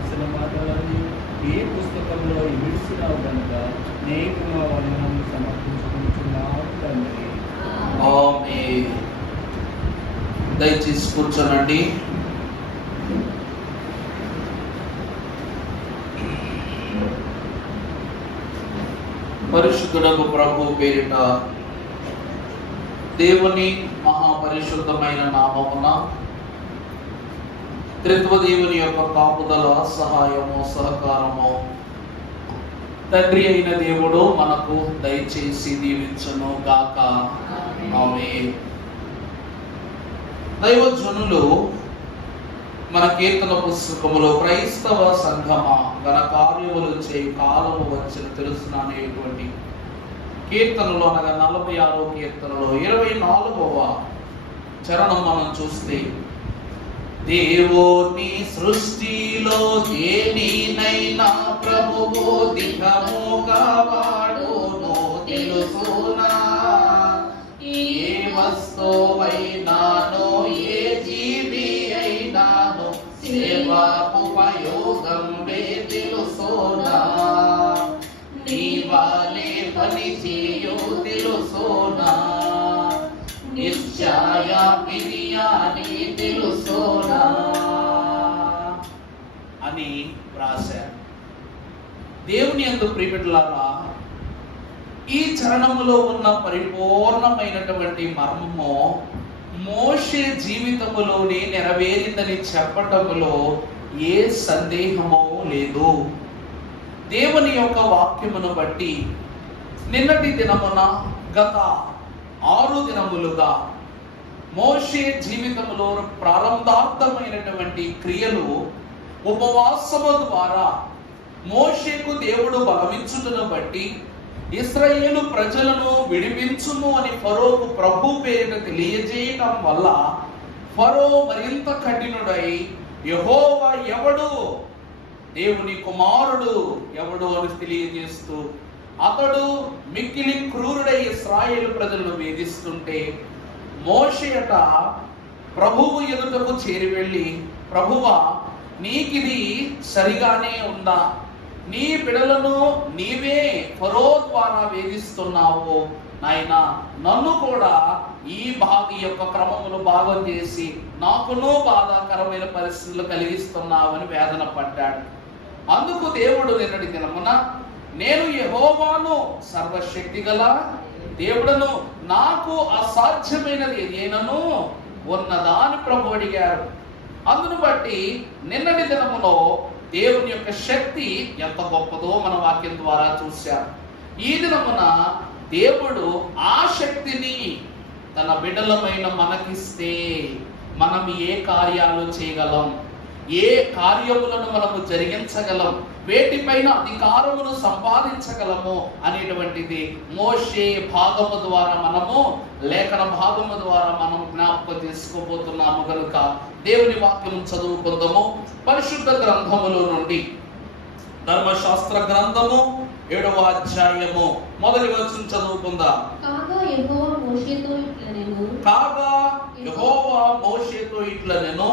చెప్పవలసిన మాటలన్నీ ఈ పుస్తకంలో విడిచినావు కనుక నీకు మా వందనం సమర్పించుకుంటున్నావు తండ్రి. ఆమేన్. దయచేసి కూర్చోనండి. పరిశుద్ధుడకు ప్రభు పేరిట దేవుని మహాపరిశుద్ధమైన నామమున త్రిత్వ దేవుని యొక్క కాపుదల, సహాయము, సహకారము తండ్రి అయిన దేవుడు మనకు దయచేసి దీవించును గాక. ఆమేన్. దైవజనులు మన కీర్తన పుస్తకములో క్రైస్తవ సంఘమ ఘన కార్యములు చేయి కాలము వచ్చిన తెలుసున అనేటువంటి కీర్తనలో అనగా 46వ కీర్తనలో 24వ చరణం మనం చూస్తే, దేవుని సృష్టిలో దేనినైనా ప్రభువు దిగముగా వాడును తెలుసునా, ఏ వస్తువైనాను ఏ జీవి అయినాను సేవాపుపయోగం తెలుసునా, నీ వాలే పని చేయు తెలుసునా, నిశ్చయ పిరియాని తెలుసునా అని రాశారు. దేవుని యందు ప్రియబిడ్డలారా, ఈ చరణములో ఉన్న పరిపూర్ణమైనటువంటి మర్మము మోషే జీవితములోనే నెరవేరిందని చెప్పటములో ఏ సందేహమో లేదు. దేవుని యొక్క వాక్యమును బట్టి నిన్నటి దినమున గత 6 దినములుగా మోషే జీవితంలో ప్రారంభార్థమైనటువంటి క్రియలు ఉపవాసము ద్వారా మోషేకు దేవుడు బలమించుటను బట్టి ఇశ్రాయేలు ప్రజలను విడిపించుము అని ఫరోకు ప్రభు పేరును తెలియజేయటం వల్ల ఫరో మరింత కఠినుడై యెహోవా ఎవడు, దేవుని కుమారుడు ఎవడు అని తెలియజేస్తూ అతడు మిక్కిలి క్రూరుడై ఇశ్రాయేలు ప్రజలను వేధిస్తుంటే మోషేట ప్రభువు ఎదుటకు చేరి వెళ్ళి, ప్రభువా నీకిది సరిగానే ఉందా, నీ బిడలను నీవే ఫరో ద్వారా వేధిస్తున్నావు నాయనా, నన్ను కూడా ఈ యొక్క క్రమమును భాగం చేసి నాకును బాధాకరమైన పరిస్థితులు కలిగిస్తున్నావని వేదన పడ్డాడు. అందుకు దేవుడు నిన్నటి దినమున, నేను యెహోవాను సర్వశక్తి గల దేవుడను, నాకు అసాధ్యమైనది ఏదైనను ఉన్నదా అని ప్రభు అడిగారు. అందును బట్టి నిన్నటి దినములో దేవుని యొక్క శక్తి ఎంత గొప్పదో మన వాక్యం ద్వారా చూశారు. ఈ దినమున దేవుడు ఆ శక్తిని తన బిడ్డలమైన మనకిస్తే మనం ఏ కార్యాలు చేయగలం, ఏ కార్యములను మనము జరిగించగలం, వేటిపైన అధికారమును సంపాదించగలము అనేటువంటిది మోషే భాగము ద్వారా మనము లేఖన భాగము ద్వారా మనం జ్ఞాపకం చేసుకోబోతున్నాము. కనుక దేవుని వాక్యం చదువుకుందాము. పరిశుద్ధ గ్రంథములో నుండి ధర్మశాస్త్ర గ్రంథము 7వ అధ్యాయము మొదటి వచనం చదువుకుందాం. కాగా యెహోవా మోషేతో ఇట్లనెను,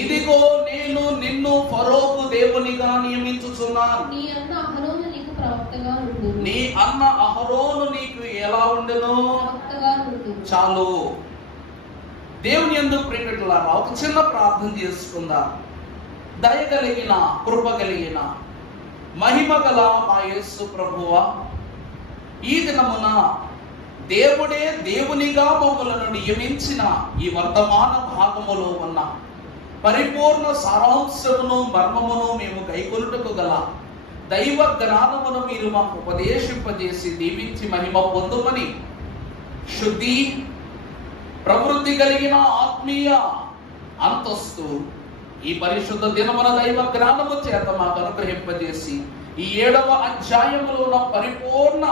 ఇదిగో నేను నిన్ను ఫరోకు దేవునిగా నియమించుచున్నాను. నీ అన్న అహరోను నీకు ఎలా ఉండెను? చాలు. దేవుని యందు ప్రియబిడ్డలారా, ఒక చిన్న ప్రార్థన చేసుకుందాం. దయగలిగిన, కృప కలిగిన, మహిమ గల మా యేసు ప్రభువా, ఈ దినమున దేవుడే దేవునిగా మమ్మలను నియమించిన ఈ వర్తమాన భాగములో ఉన్న పరిపూర్ణ సారాంశమును మర్మమును మేము కైకొనుటకు గల దైవ జ్ఞానమును మీరు మాకు ఉపదేశింపజేసి దీవించి మహిమ పొందుమని, శుద్ధి ప్రవృత్తి కలిగిన ఆత్మీయ అంతస్తు ఈ పరిశుద్ధ దినమున దైవ జ్ఞానము చేత మాకు అనుగ్రహింపజేసి ఈ 7వ అధ్యాయములో ఉన్న పరిపూర్ణ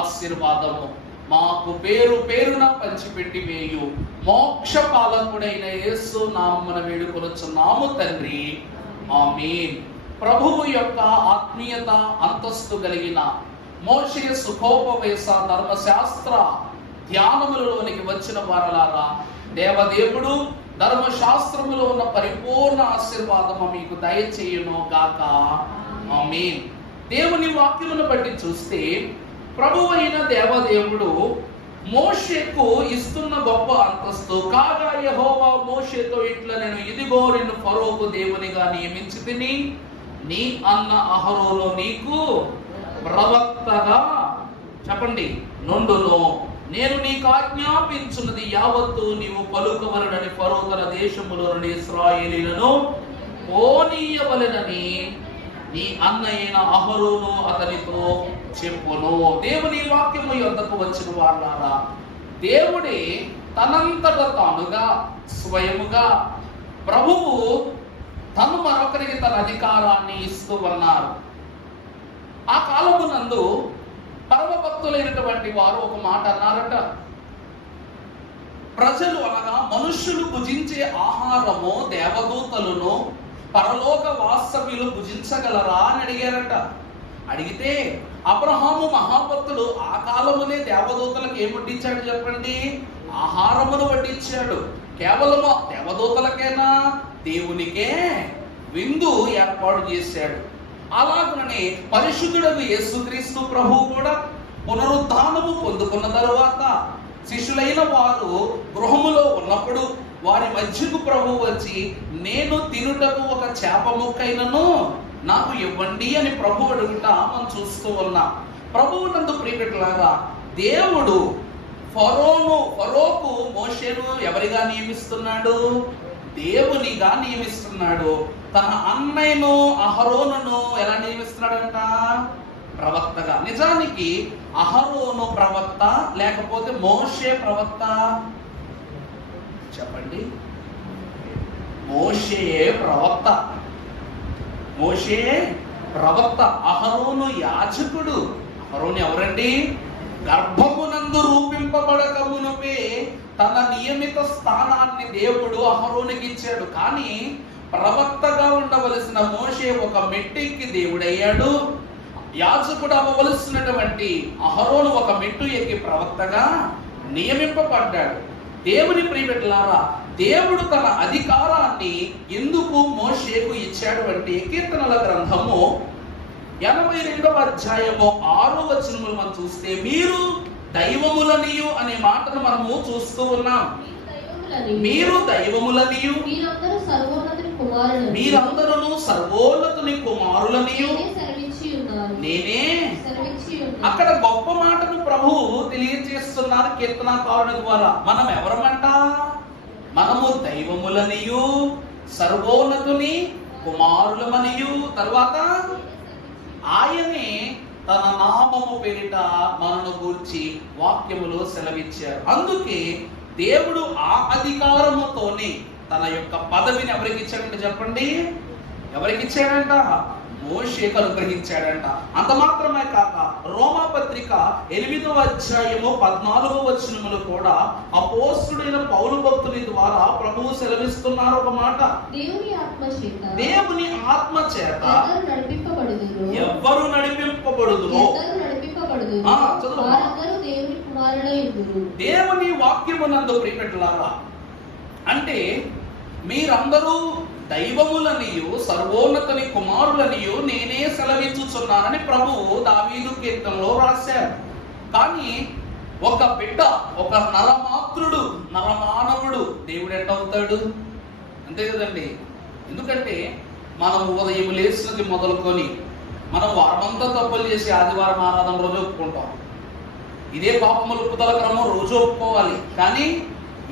ఆశీర్వాదము మాకు పేరు పేరున పంచిపెట్టి వేయు మోక్ష పాలకుడైన యేసు నామమున వేడుకొనుచున్నాము తండ్రి, ఆమేన్. ప్రభువు యొక్క ఆత్మీయత అంతస్తు కలిగిన మోషే సుఖోపవేశ ధర్మశాస్త్ర ధ్యానములలోనికి వచ్చిన వారలారా, దేవదేవుడు ధర్మశాస్త్రములో ఉన్న పరిపూర్ణ ఆశీర్వాదము మీకు దయచేయును గాక. ఆమేన్. దేవుని వాక్యమును బట్టి చూస్తే ప్రభువైన దేవదేవుడు మోషేకు ఇస్తున్న గొప్ప అంతస్తు, కాగా యెహోవా మోషేతో ఇట్లా నేను ఇదిగో నిన్ను ఫరోకు దేవునిగా నియమించి తిని నీ అన్న అహరోను నీకు ప్రవక్తగా చెప్పండి నుండును. నేను నీకు ఆజ్ఞాపించున్నది యావత్తు నీవు పలుకవలనని ఫరో తన దేశములోని ఇశ్రాయేలీయులను పోనీయవలెనని నీ అన్న అయిన అహరోను అతనితో చెప్పును. దేవుని వాక్యము యొద్దకు వచ్చిన వారులారా, దేవుడే తనంతట తానుగా స్వయముగా ప్రభువు తను మరొకరికి తన అధికారాన్ని ఇస్తూ ఉన్నారు. ఆ కాలమునందు పరమ భక్తులైనటువంటి వారు ఒక మాట అన్నారట, ప్రజలు అనగా మనుష్యులు భుజించే ఆహారము దేవదూతలను పరలోక వాస్తవ్యులు భుజించగలరా అని అడిగారట. అడిగితే అబ్రహాము మహాభక్తుడు ఆ కాలమునే దేవదూతలకు ఏం వడ్డించాడు చెప్పండి? ఆహారమును వడ్డించాడు. కేవలము దేవదూతలకేనా? దేవునికే విందు ఏర్పాటు చేశాడు. అలాగనే పరిశుద్ధుడగు యేసుక్రీస్తు ప్రభువు కూడా పునరుద్ధానము పొందుకున్న తరువాత శిష్యులైన వారు గృహములో ఉన్నప్పుడు వారి మధ్యకు ప్రభువు వచ్చి, నేను తినుటకు ఒక చేప ముక్కైనను నాకు ఇవ్వండి అని ప్రభు అడుగుతా మనం చూస్తూ ఉన్నాం. ప్రభువు నందు ప్రియలారా, దేవుడు ఫరోకు మోషేను ఎవరిగా నియమిస్తున్నాడు? దేవునిగా నియమిస్తున్నాడు. తన అన్నయ్యను అహరోనును ఎలా నియమిస్తున్నాడంట? ప్రవక్తగా. నిజానికి అహరోను ప్రవక్త లేకపోతే మోషే ప్రవక్త? చెప్పండి. మోషే ప్రవక్త. మోషే ప్రవక్త. అహరోను యాజకుడు. అహరోను ఎవరండి? గర్భమునందు రూపింపబడక మునుపే తన నియమిత స్థానాన్ని దేవుడు అహరోనుకి ఇచ్చాడు. కానీ ప్రవక్తగా ఉండవలసిన మోషే ఒక మెట్టెక్కి దేవుడయ్యాడు. యాజకుడు అవ్వవలసినటువంటి అహరోను ఒక మెట్టు ఎక్కి ప్రవక్తగా నియమింపబడ్డాడు. దేవుని ప్రియబిడ్డలారా, దేవుడు తన అధికారాన్ని ఎందుకు మోషేకు ఇచ్చాడు అంటే కీర్తనల గ్రంథము 82వ అధ్యాయము 6వ వచనములు మనం చూస్తే, మీరు దైవములనియు అనే మాటను మనము చూస్తూ ఉన్నాం. మీరు దైవములనియు మీరందరూ సర్వోన్నతుని కుమారులనియు నేనే. అక్కడ గొప్ప మాటను ప్రభువు తెలియజేస్తున్నారు కీర్తనకారుని ద్వారా. మనం ఎవరమంట? మనము దైవములనియు సర్వోన్నతుని కుమారులమనియు, తర్వాత ఆయనే తన నామము పేరిట మనను గూర్చి వాక్యములో సెలవిచ్చారు. అందుకే దేవుడు ఆ అధికారముతోనే తన యొక్క పదవిని ఎవరికి ఇచ్చాడంట చెప్పండి? ఎవరికి ఇచ్చాడంట? మోషేకు అనుగ్రహించాడంట. అంత మాత్రమే కాక రోమాపత్రిక 8వ అధ్యాయము 14వ వచనములు కూడా అపోస్తుడైన పౌలు భక్తుని ద్వారా ప్రభువు సెలవిస్తున్నారు ఒక మాట, దేవుని ఆత్మ చేత ఎవ్వరు నడిపింపబడుదురో. దేవుని వాక్యమునందు ప్రియపెట్టులారా, అంటే మీరందరూ దైవములనియు సర్వోన్నతుని కుమారులనియు నేనే సెలవిచ్చుచున్నానని ప్రభువు దావీదు కీర్తనలో రాశారు. కానీ ఒక బిడ్డ, ఒక నరమాత్రుడు, నరమానవుడు దేవుడు ఎట్టవుతాడు? అంతే కదండి. ఎందుకంటే మనం ఉదయం లేచినది మొదలుకొని మనం వారమంతా తప్పులు చేసి ఆదివారం ఆరాధన రోజు ఒప్పుకుంటాం. ఇదే పాపముల ఒప్పుదల క్రమం రోజు ఒప్పుకోవాలి. కానీ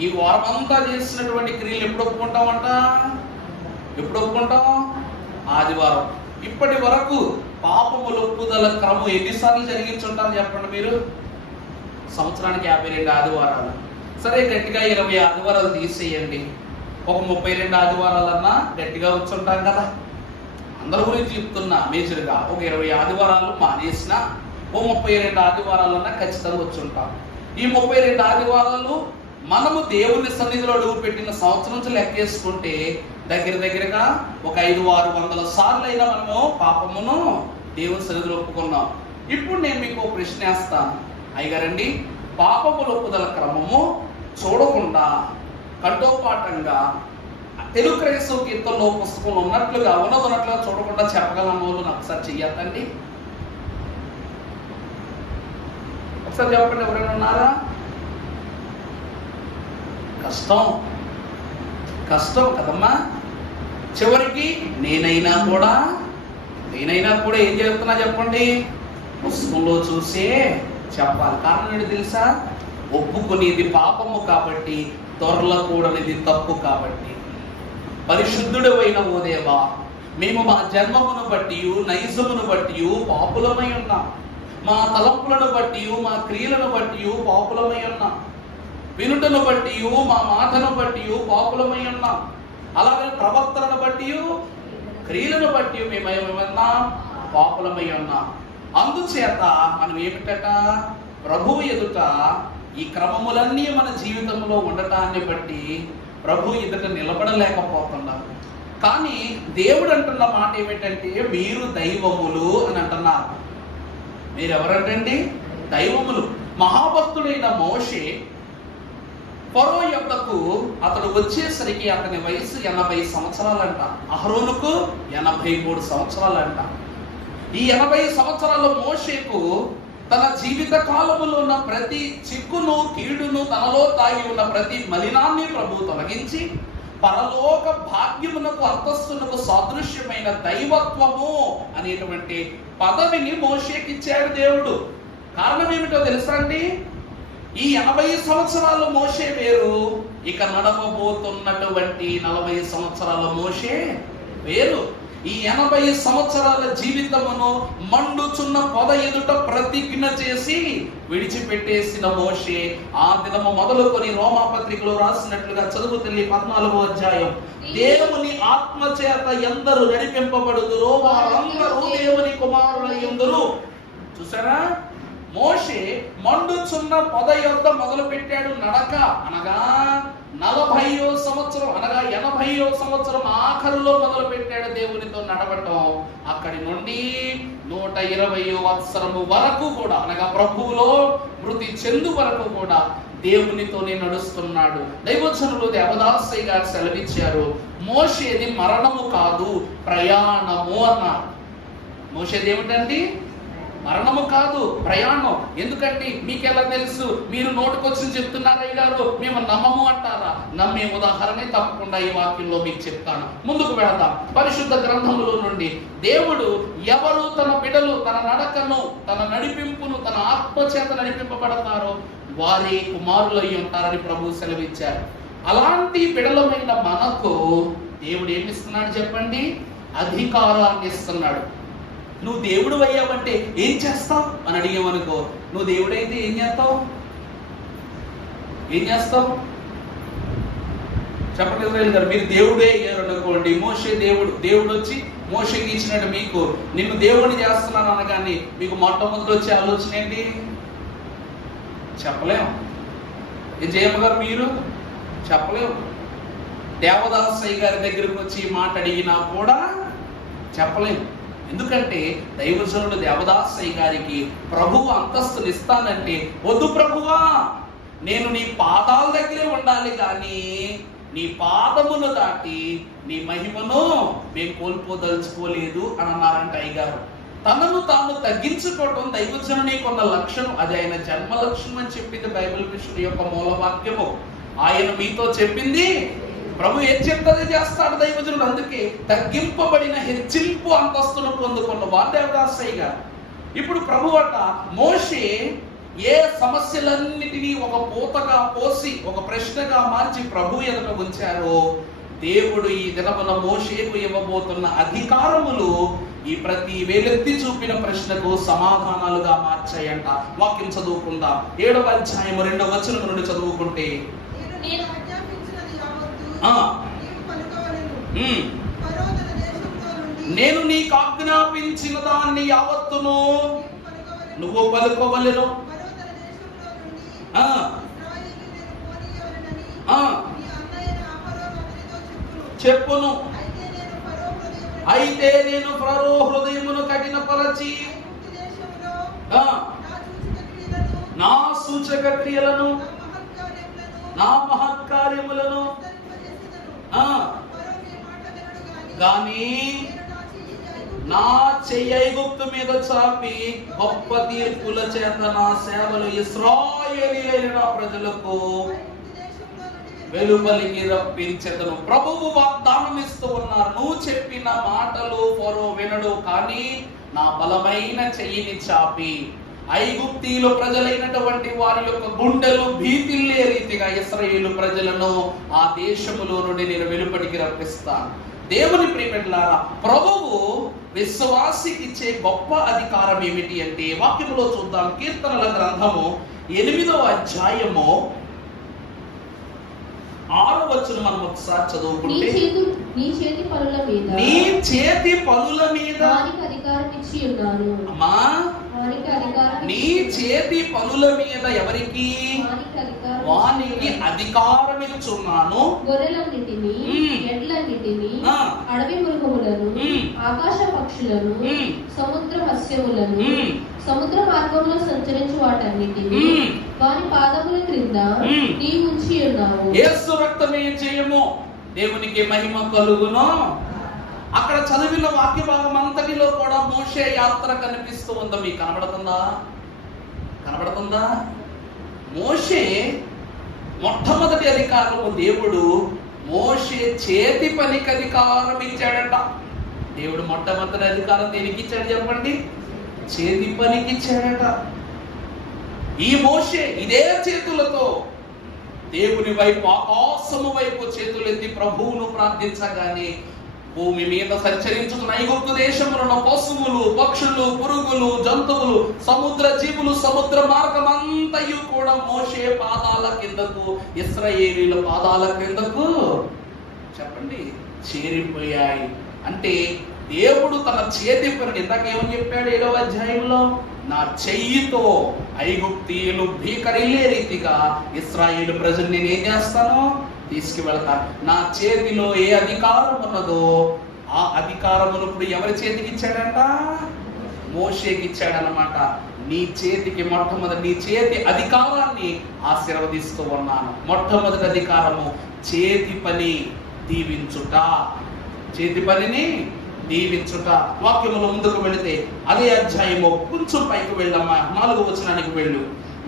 ఈ వారమంతా చేసినటువంటి క్రియలు ఎప్పుడు ఒప్పుకుంటామంట? ఎప్పుడు ఒప్పుకుంటాం? ఆదివారం. ఇప్పటి వరకు పాపముల ఒప్పుదల క్రమం ఎన్నిసార్లు జరిగించుంటారు చెప్పండి మీరు? సంవత్సరానికి 52 ఆదివారాలు. సరే, గట్టిగా 20 ఆదివారాలు తీసేయండి. ఒక 32 ఆదివారాలన్నా గట్టిగా వచ్చుంటాం కదా. అందరి గురించి చెప్తున్నా మేజర్గా. ఒక 20 ఆదివారాలు మానేసిన ఓ 32 ఆదివారాలన్నా ఖచ్చితంగా వచ్చుంటాం. ఈ 32 ఆదివారాలు మనము దేవుని సన్నిధిలో అడుగు పెట్టిన సంవత్సరం నుంచి లెక్కేసుకుంటే దగ్గరగా ఒక 500-600 సార్లు అయినా మనము పాపమును దేవుని సన్నిధిలో ఒప్పుకున్నాం. ఇప్పుడు నేను మీకు ఒక ప్రశ్న వేస్తాను. అయ్యగారండి, పాపముల ఒప్పుదల క్రమము చూడకుండా కంఠోపాఠంగా తెలుగు క్రైస్తవ కీర్తనలో పుస్తకంలో ఉన్నట్లుగా ఉన్నట్లుగా చూడకుండా చెప్పగలను వాళ్ళు నాకు ఒకసారి చెయ్యొద్దండి. ఒకసారి చెప్పండి, ఎవరైనా ఉన్నారా? కష్టం కదమ్మా. చివరికి నేనైనా కూడా ఏం చేస్తున్నా చెప్పండి, పుస్తకంలో చూసే చెప్పాలి. కారణం ఏంటి తెలుసా? ఒప్పుకునేది పాపము కాబట్టి, దొరలకూడనిది తప్పు కాబట్టి. పరిశుద్ధుడు అయిన ఓ దేవా, మేము మా జన్మమును బట్టి నైజమును బట్టి పాపులమై ఉన్నాం. మా తలంపులను బట్టి మా క్రియలను బట్టి పాపులమై ఉన్నాం. వినుటను బట్టి మా మాటను బట్టి పాపులమై ఉన్నాం. అలాగే ప్రవర్తనను బట్టి క్రియలను బట్టి మేమేమన్నా పాపులమై ఉన్నాం. అందుచేత మనం ఏమిటట, ప్రభువు ఎదుట ఈ క్రమములన్నీ మన జీవితంలో ఉండటాన్ని బట్టి ప్రభు ఎదుట నిలబడలేకపోతున్నారు. కానీ దేవుడు అంటున్న మాట ఏమిటంటే, మీరు దైవములు అని అంటున్నారు. మీరెవరంటండి? దైవములు. మహాభక్తుడైన మోషే ఫరో యొద్దకు అతడు వచ్చేసరికి అతని వయసు 80 సంవత్సరాలంట. అహరోనుకు 83 సంవత్సరాలంట. ఈ 80 సంవత్సరాల మోషేకు తన జీవిత కాలములో ఉన్న ప్రతి చిక్కును కీడును తనలో తాగి ఉన్న ప్రతి మలినాన్ని ప్రభు తొలగించి పరలోక భాగ్యమునకు అంతస్తునకు సాదృశ్యమైన దైవత్వము అనేటువంటి పదవిని మోషేకి ఇచ్చాడు దేవుడు. కారణం ఏమిటో తెలుసా అండి? ఈ 80 సంవత్సరాల మోషే వేరు, ఇక నడవబోతున్నటువంటి 40 సంవత్సరాల మోషే వేరు. ఈ 80 సంవత్సరాల జీవితమును మండుచున్న పొద ఎదుట ప్రతిజ్ఞ చేసి విడిచిపెట్టేసిన మోషే ఆ దినము మొదలుకొని రోమాపత్రికలో రాసినట్లుగా చదువు తల్లి 14వ అధ్యాయం, దేవుని ఆత్మ చేత ఎందరు నడిపింపబడుదురో వారందరూ దేవుని కుమారులయ్యుందురు. చూసారా? మోషే మండుచున్న పొద యొద్ద మొదలు పెట్టాడు నడక. అనగా 40వ సంవత్సరం అనగా 80వ సంవత్సరం ఆఖరులో మొదలు పెట్టాడు దేవునితో నడవటం. అక్కడి నుండి 120వ సంవత్సరము వరకు కూడా అనగా ప్రభువులో మృతి చెందు వరకు కూడా దేవునితోనే నడుస్తున్నాడు. దైవజనులు దేవదాసయ్య గారు సెలవిచ్చారు, మోషేది మరణము కాదు ప్రయాణము అన్నారు. మోషేది ఏమిటండి? మరణము కాదు, ప్రయాణం. ఎందుకంటే మీకెలా తెలుసు? మీరు నోటికొచ్చి చెప్తున్నారయ్య గారు, మేము నమ్మము అంటారా? నమ్మే ఉదాహరణ తప్పకుండా ఈ వాక్యంలో మీకు చెప్తాను. ముందుకు వెళదాం. పరిశుద్ధ గ్రంథములో నుండి దేవుడు ఎవరు తన బిడ్డలు తన నడకను తన నడిపింపును తన ఆత్మ చేత నడిపింపబడతారో వారి కుమారులై ఉంటారని ప్రభు సెలవిచ్చారు. అలాంటి బిడ్డలమైన మనకు దేవుడు ఏమిస్తున్నాడు చెప్పండి? అధికారాన్ని ఇస్తున్నాడు. నువ్వు దేవుడు అయ్యావంటే ఏం చేస్తావు అని అడిగామనుకో, నువ్వు దేవుడైతే ఏం చేస్తావు? చెప్పండి ఇశ్రాయేలు గారు, మీరు దేవుడే అయ్యారు అనుకోండి. మోషే దేవుడు వచ్చి మోషేకి ఇచ్చినట్టు మీకు నిన్ను దేవుడిని చేస్తున్నాను అనగానే మీకు మొట్టమొదటి వచ్చే ఆలోచన ఏంటి? చెప్పలేము. ఏం చేయమగారు మీరు? చెప్పలేము. దేవదాసయ్య గారి దగ్గరికి వచ్చి మాట అడిగినా కూడా చెప్పలేము. ఎందుకంటే దైవజనుడు దేవదాసయ్య గారికి ప్రభువు అంతస్తులు ఇస్తానంటే, వద్దు ప్రభువా, నేను నీ పాదాల దగ్గరే ఉండాలి కానీ నీ పాదమును దాటి నీ మహిమను మేము కోల్పోదలుచుకోలేదు అని అన్నారంట అయ్యగారు. తనను తాను తగ్గించుకోవటం దైవజనుని కొన్న లక్షణం. అది ఆయన జన్మ లక్షణం అని చెప్పింది బైబిల్ మిషన్ యొక్క మూలవాక్యము. ఆయన మీతో చెప్పింది ప్రభు ఏం చెప్తే చేస్తాడు దైవజనుడు. అందుకే తగ్గింపబడిన హెచ్చింపు అంతస్తును పొందుకున్న వాదేవదాసయ్య గారు. ఇప్పుడు ప్రభు అట మోషే ఏ సమస్యలన్నిటినీ ఒక పూతగా పోసి ఒక ప్రశ్నగా మార్చి ప్రభు ఎదుట ఉంచారో, దేవుడు ఈ దినమున మోషేకు ఇవ్వబోతున్న అధికారములు ఈ ప్రతి వేలెత్తి చూపిన ప్రశ్నకు సమాధానాలుగా మార్చాయంట. వాక్యం చదువుకుందాం. 7వ అధ్యాయం 2వ వచనం నుండి చదువుకుంటే, నేను నీకు ఆజ్ఞాపించిన దాన్ని యావత్తును నువ్వు పలుకోవలెను. చెప్పును. అయితే నేను ఫరో హృదయమును కఠినపరచి నా సూచక క్రియలను నా మహత్కార్యములను గాని నా చెయ్యి ఐగుప్తు మీద చాపి గొప్ప తీర్పుల చేత నా సేవలు ఇశ్రాయేలీయులైన నా ప్రజలకు వెలుపలికి రప్పించెదను. ప్రభువు వాగ్దానం ఇస్తూ ఉన్నారు, నువ్వు చెప్పిన మాటలు ఫరో వినడు, కానీ నా బలమైన చెయ్యిని చాపి ఐగుప్తీయుల ప్రజలైనటువంటి వారి యొక్క గుండెలు భీతిల్లే రీతిగా ఇశ్రాయేలు ప్రజలను ఆ దేశములో నుండి నేను వెలుపటికి రప్పిస్తాను. దేవుని ప్రియమిత్రులారా, ప్రభువు విశ్వాసికి ఇచ్చే గొప్ప అధికారం ఏమిటి అంటే వాక్యములో చూద్దాం. కీర్తనల గ్రంథము 8వ అధ్యాయము 6వ వచనం మనం ఒకసారి చదువుకుంటే, నీ చేతి పనుల మీద నీ చేతి పనుల మీద అధికారం ఇచ్చి ఉన్నాను. అమ్మా, నీ చేతి పనుల మీద ఎవరికి? వానికి అధికారం ఇచ్చున్నాను. గొర్రెలన్నిటిని, ఎడ్లన్నిటిని, అడవి మృగములను, ఆకాశ పక్షులను, సముద్ర మత్స్యములను, సముద్ర మార్గంలో సంచరించు వాటన్నిటిని వాని పాదముల క్రింద నీ ఉంచి ఉన్నావు. యేసు రక్తమే జయము, దేవునికి మహిమ కలుగును. అక్కడ చదివిన వాక్య భాగం అంతటిలో కూడా మోషే యాత్ర కనిపిస్తూ ఉందా? మీకు కనబడుతుందా? మోషే మొట్టమొదటి అధికారము దేవుడు మోషే చేతి పనికి అధికారం ఇచ్చాడట. దేవుడు మొట్టమొదటి అధికారం దేనికి ఇచ్చాడు చెప్పండి? చేతి పనికి ఇచ్చాడట. ఈ మోషే ఇదే చేతులతో దేవుని వైపు, ఆకాశము వైపు చేతులెత్తి ప్రభువును ప్రార్థించగానే భూమి మీద సంచరించుకున్న ఐగుప్తు దేశములను పశువులు, పక్షులు, పురుగులు, జంతువులు, సముద్ర జీవులు, సముద్ర మార్గం అంతయు కూడా మోషే పాదాల కిందకు, ఇశ్రాయేలీయుల పాదాల కిందకు చెప్పండి చేరిపోయాయి. అంటే దేవుడు తన చేతి పనిని, ఇందాకేమని చెప్పాడు 7వ అధ్యాయంలో, నా చెయ్యితో ఐగుప్తీయులు భీకరిల్లే రీతిగా ఇశ్రాయేలు ప్రజల్ని నేను చేస్తాను, తీసుకువెళ్తాను. నా చేతిలో ఏ అధికారం ఉన్నదో ఆ అధికారమును ఇప్పుడు ఎవరి చేతికి ఇచ్చాడంట? మోషేకి ఇచ్చాడనమాట. నీ చేతికి మొట్టమొదటి, నీ చేతి అధికారాన్ని ఆశీర్వదిస్తూ ఉన్నాను. మొట్టమొదటి అధికారము చేతి పని దీవించుట, చేతి పనిని దీవించుట. వాక్యములో ముందుకు వెళితే అదే అధ్యాయము కొంచెం పైకి వెళ్ళమ్మా, 4వ వచనానికి వెళ్ళు.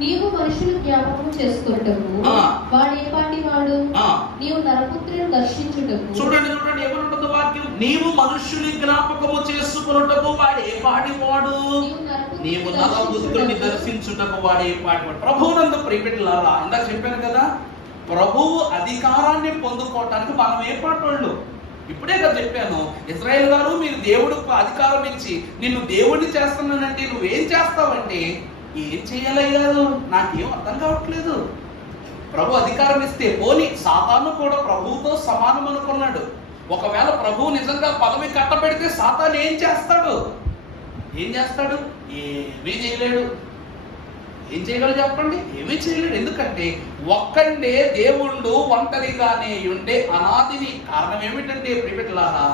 నీవు మనుషులు జ్ఞాపకం చేసుకున్నటకు వాడేపాటి వాడు, నీవు నరపుత్రుని దర్శించుటకు. చూడండి ఏమనుంటుంది వాక్యం? నీవు మనుషుని జ్ఞాపకము చేసుకున్నటకు వాడేపాటి వాడు, నీవు నరపుత్రుని దర్శించుటకు వాడేపాటి వాడు. ప్రభువునందు ప్రియమిత్రులారా, ఇందాక చెప్పాను కదా, ప్రభువు అధికారాన్ని పొందుకోవటానికి మనం ఏ పాటి వాళ్ళు? ఇప్పుడే కదా చెప్పాను, ఇశ్రాయేలు గారు మీరు దేవుడు అధికారం ఇచ్చి నిన్ను దేవుడిని చేస్తున్నానంటే నువ్వేం చేస్తావంటే, ఏం చేయాలయ్యారు నాకేం అర్థం కావట్లేదు. ప్రభు అధికారం ఇస్తే పోని సాతాను కూడా ప్రభువుతో సమానం అనుకున్నాడు. ఒకవేళ ప్రభువు నిజంగా పదవి కట్టబెడితే సాతాను ఏం చేస్తాడు? ఏమీ చేయలేడు. ఏం చేయగలడు చెప్పండి? ఏమీ చేయలేడు. ఎందుకంటే ఒక్కడే దేవుళ్ళు ఒంటరిగానే ఉండే అనాదిని. కారణం ఏమిటంటే ప్రియమిత్రులారా,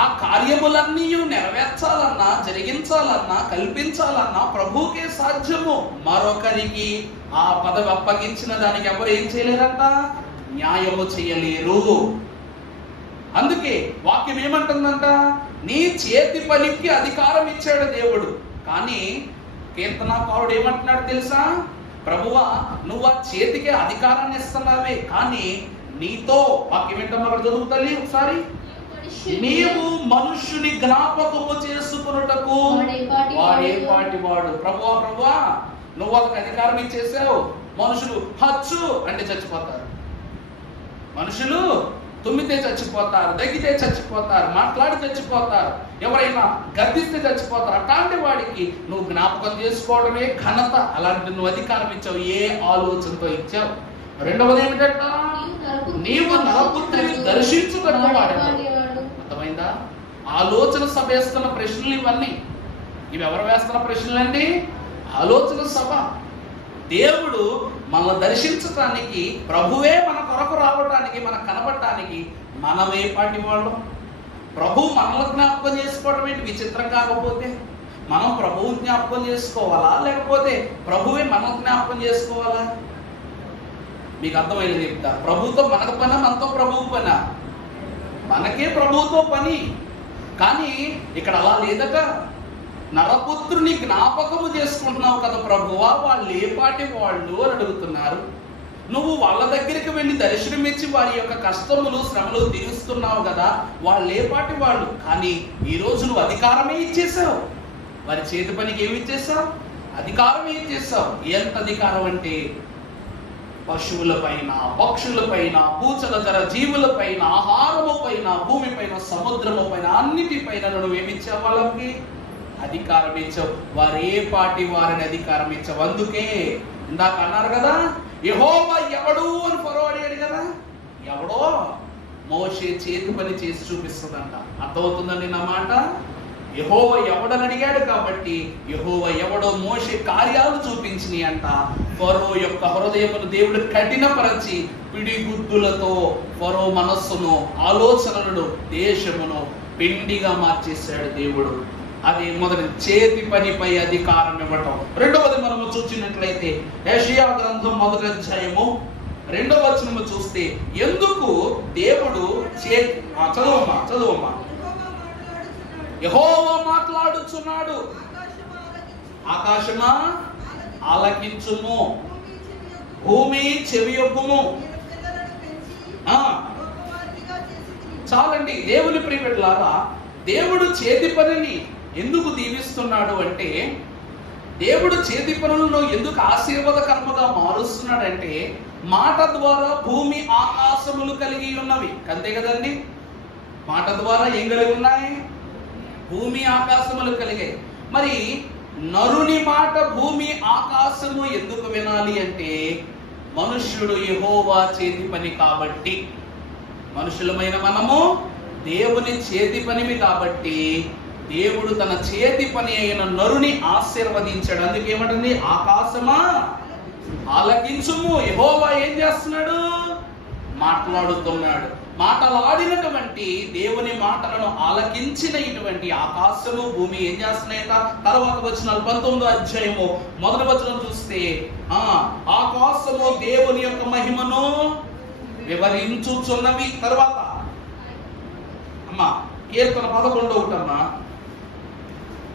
ఆ కార్యములన్నీ నెరవేర్చాలన్నా, జరిగించాలన్నా, కల్పించాలన్నా ప్రభువుకే సాధ్యము. మరొకరికి ఆ పదవి అప్పగించిన దానికి ఎవరు ఏం చేయలేరంట? న్యాయము చేయలేరు. అందుకే వాక్యం ఏమంటుందంట? నీ చేతి పనికి అధికారం ఇచ్చాడు దేవుడు. కానీ కీర్తనాకారుడు ఏమంటున్నాడు తెలుసా? ప్రభువా, నువ్వు ఆ చేతికి అధికారాన్ని ఇస్తున్నావే, కానీ నీతో వాక్యం ఏంటో అక్కడ చదువుతాలి ఒకసారి. నీవు మనుష్యుని జ్ఞాపకము చేసుకున్నటకు వాడేపాటి వాడు. ప్రభువా, నువ్వు ఒక అధికారం ఇచ్చేసావు. మనుషులు హచ్చు అంటే చచ్చిపోతారు, మనుషులు తుమ్మితే చచ్చిపోతారు, దగ్గితే చచ్చిపోతారు, మాట్లాడి చచ్చిపోతారు, ఎవరైనా గద్దిస్తే చచ్చిపోతారు. అట్లాంటి వాడికి నువ్వు జ్ఞాపకం చేసుకోవడమే ఘనత. అలాంటి నువ్వు అధికారం ఇచ్చావు. ఏ ఆలోచనతో ఇచ్చావు? రెండవది ఏమిటంట? నీవు నరపుత్రిని దర్శించుటకు వాడేవాడు. అర్థమైందా? ఆలోచన సభ వేస్తున్న ప్రశ్నలు ఇవన్నీ. ఇవి ఎవరు వేస్తున్న ప్రశ్నలు అండి? ఆలోచన సభ. దేవుడు మనల్ని దర్శించటానికి, ప్రభువే మన కొరకు రావడానికి, మనకు కనబడటానికి మనమే పాటి వాళ్ళం. ప్రభు మనల్ని జ్ఞాపకం చేసుకోవడం ఏంటి విచిత్రం? కాకపోతే మనం ప్రభువు జ్ఞాపకం చేసుకోవాలా, లేకపోతే ప్రభువే మనం జ్ఞాపకం చేసుకోవాలా? మీకు అర్థమైంది చెప్తా. ప్రభుతో మనకు పని, మనతో ప్రభువు పని. మనకే ప్రభువుతో పని. కానీ ఇక్కడ అలా లేదట. నరపుత్రుని జ్ఞాపకము చేసుకుంటున్నావు కదా ప్రభువా, వాళ్ళు ఏ పాటి వాళ్ళు అని అడుగుతున్నారు. నువ్వు వాళ్ళ దగ్గరికి వెళ్ళి దర్శనమిచ్చి వారి యొక్క కష్టములు శ్రమలు తీరుస్తున్నావు కదా, వాళ్ళు ఏ పాటి వాళ్ళు. కానీ ఈ రోజు నువ్వు అధికారమే ఇచ్చేసావు. వారి చేతి పనికి ఏమి ఇచ్చేసావు? అధికారమే ఇచ్చేసావు. ఎంత అధికారం అంటే పశువుల పైన, పక్షుల పైన, పూచల జర జీవుల పైన, ఆహారము పైన, భూమి పైన, సముద్రము పైన, అన్నిటిపైన నువ్వేమిచ్చావు? వాళ్ళకి అధికారం ఇచ్చావు. వారు ఏ పాటి వారిని అధికారం ఇచ్చావు. అందుకే ఇందాక అన్నారు కదా, యెహోవా ఎవడు అని ఫరో అడిగాడు కదా. ఎవడో మోషే చేతి పని చేసి చూపిస్తుందంట. అర్థమవుతుందండి నా మాట? యెహోవా ఎవడని అడిగాడు కాబట్టి యెహోవా ఎవడో మోషే కార్యాలు చూపించినాయి అంట. ఫరో యొక్క హృదయమును దేవుడు కఠినపరచి పిడిగుద్దులతో ఫరో మనస్సును, ఆలోచనలను, దేశమును పిండిగా మార్చేశాడు దేవుడు. అది మొదటి చేతి పనిపై అధికారం ఇవ్వటం. రెండవది మనము చూసినట్లయితే యెషయా గ్రంథం 1వ అధ్యాయము 2వ వచనము చూస్తే, ఎందుకు దేవుడు చదువమ్మా. యెహోవా మాట్లాడుచున్నాడు, ఆకాశమా ఆలకించుము, భూమి చెవియొగ్గుము. చాలండి. దేవుని ప్రియబిడ్డలారా, దేవుడు చేతి పనిని ఎందుకు దీవిస్తున్నాడు అంటే, దేవుడు చేతి పనులను ఎందుకు ఆశీర్వాదకరముగా మారుస్తున్నాడంటే, మాట ద్వారా భూమి ఆకాశములు కలిగి ఉన్నవి. అంతే కదండి. మాట ద్వారా ఏం కలిగి ఉన్నాయి? భూమి ఆకాశములు కలిగాయి. మరి నరుని మాట భూమి ఆకాశము ఎందుకు వినాలి అంటే, మనుష్యుడు యెహోవా చేతి పని కాబట్టి. మనుషులమైన మనము దేవుని చేతి పనిమి కాబట్టి దేవుడు తన చేతి పని అయిన నరుని ఆశీర్వదించాడు. అందుకేమంటుంది? ఆకాశమా ఆలకించుము. యెహోవా ఏం చేస్తున్నాడు? మాట్లాడుతున్నాడు. మాటలాడినటువంటి దేవుని మాటలను ఆలకించిన ఇటువంటి ఆకాశము భూమి ఏం చేస్తున్నాయట? తర్వాత వచనాలు 19వ అధ్యాయము 1వ వచనం చూస్తే, ఆకాశము దేవుని యొక్క మహిమను వివరించుచున్నవి. తర్వాత అమ్మా కీర్తన 11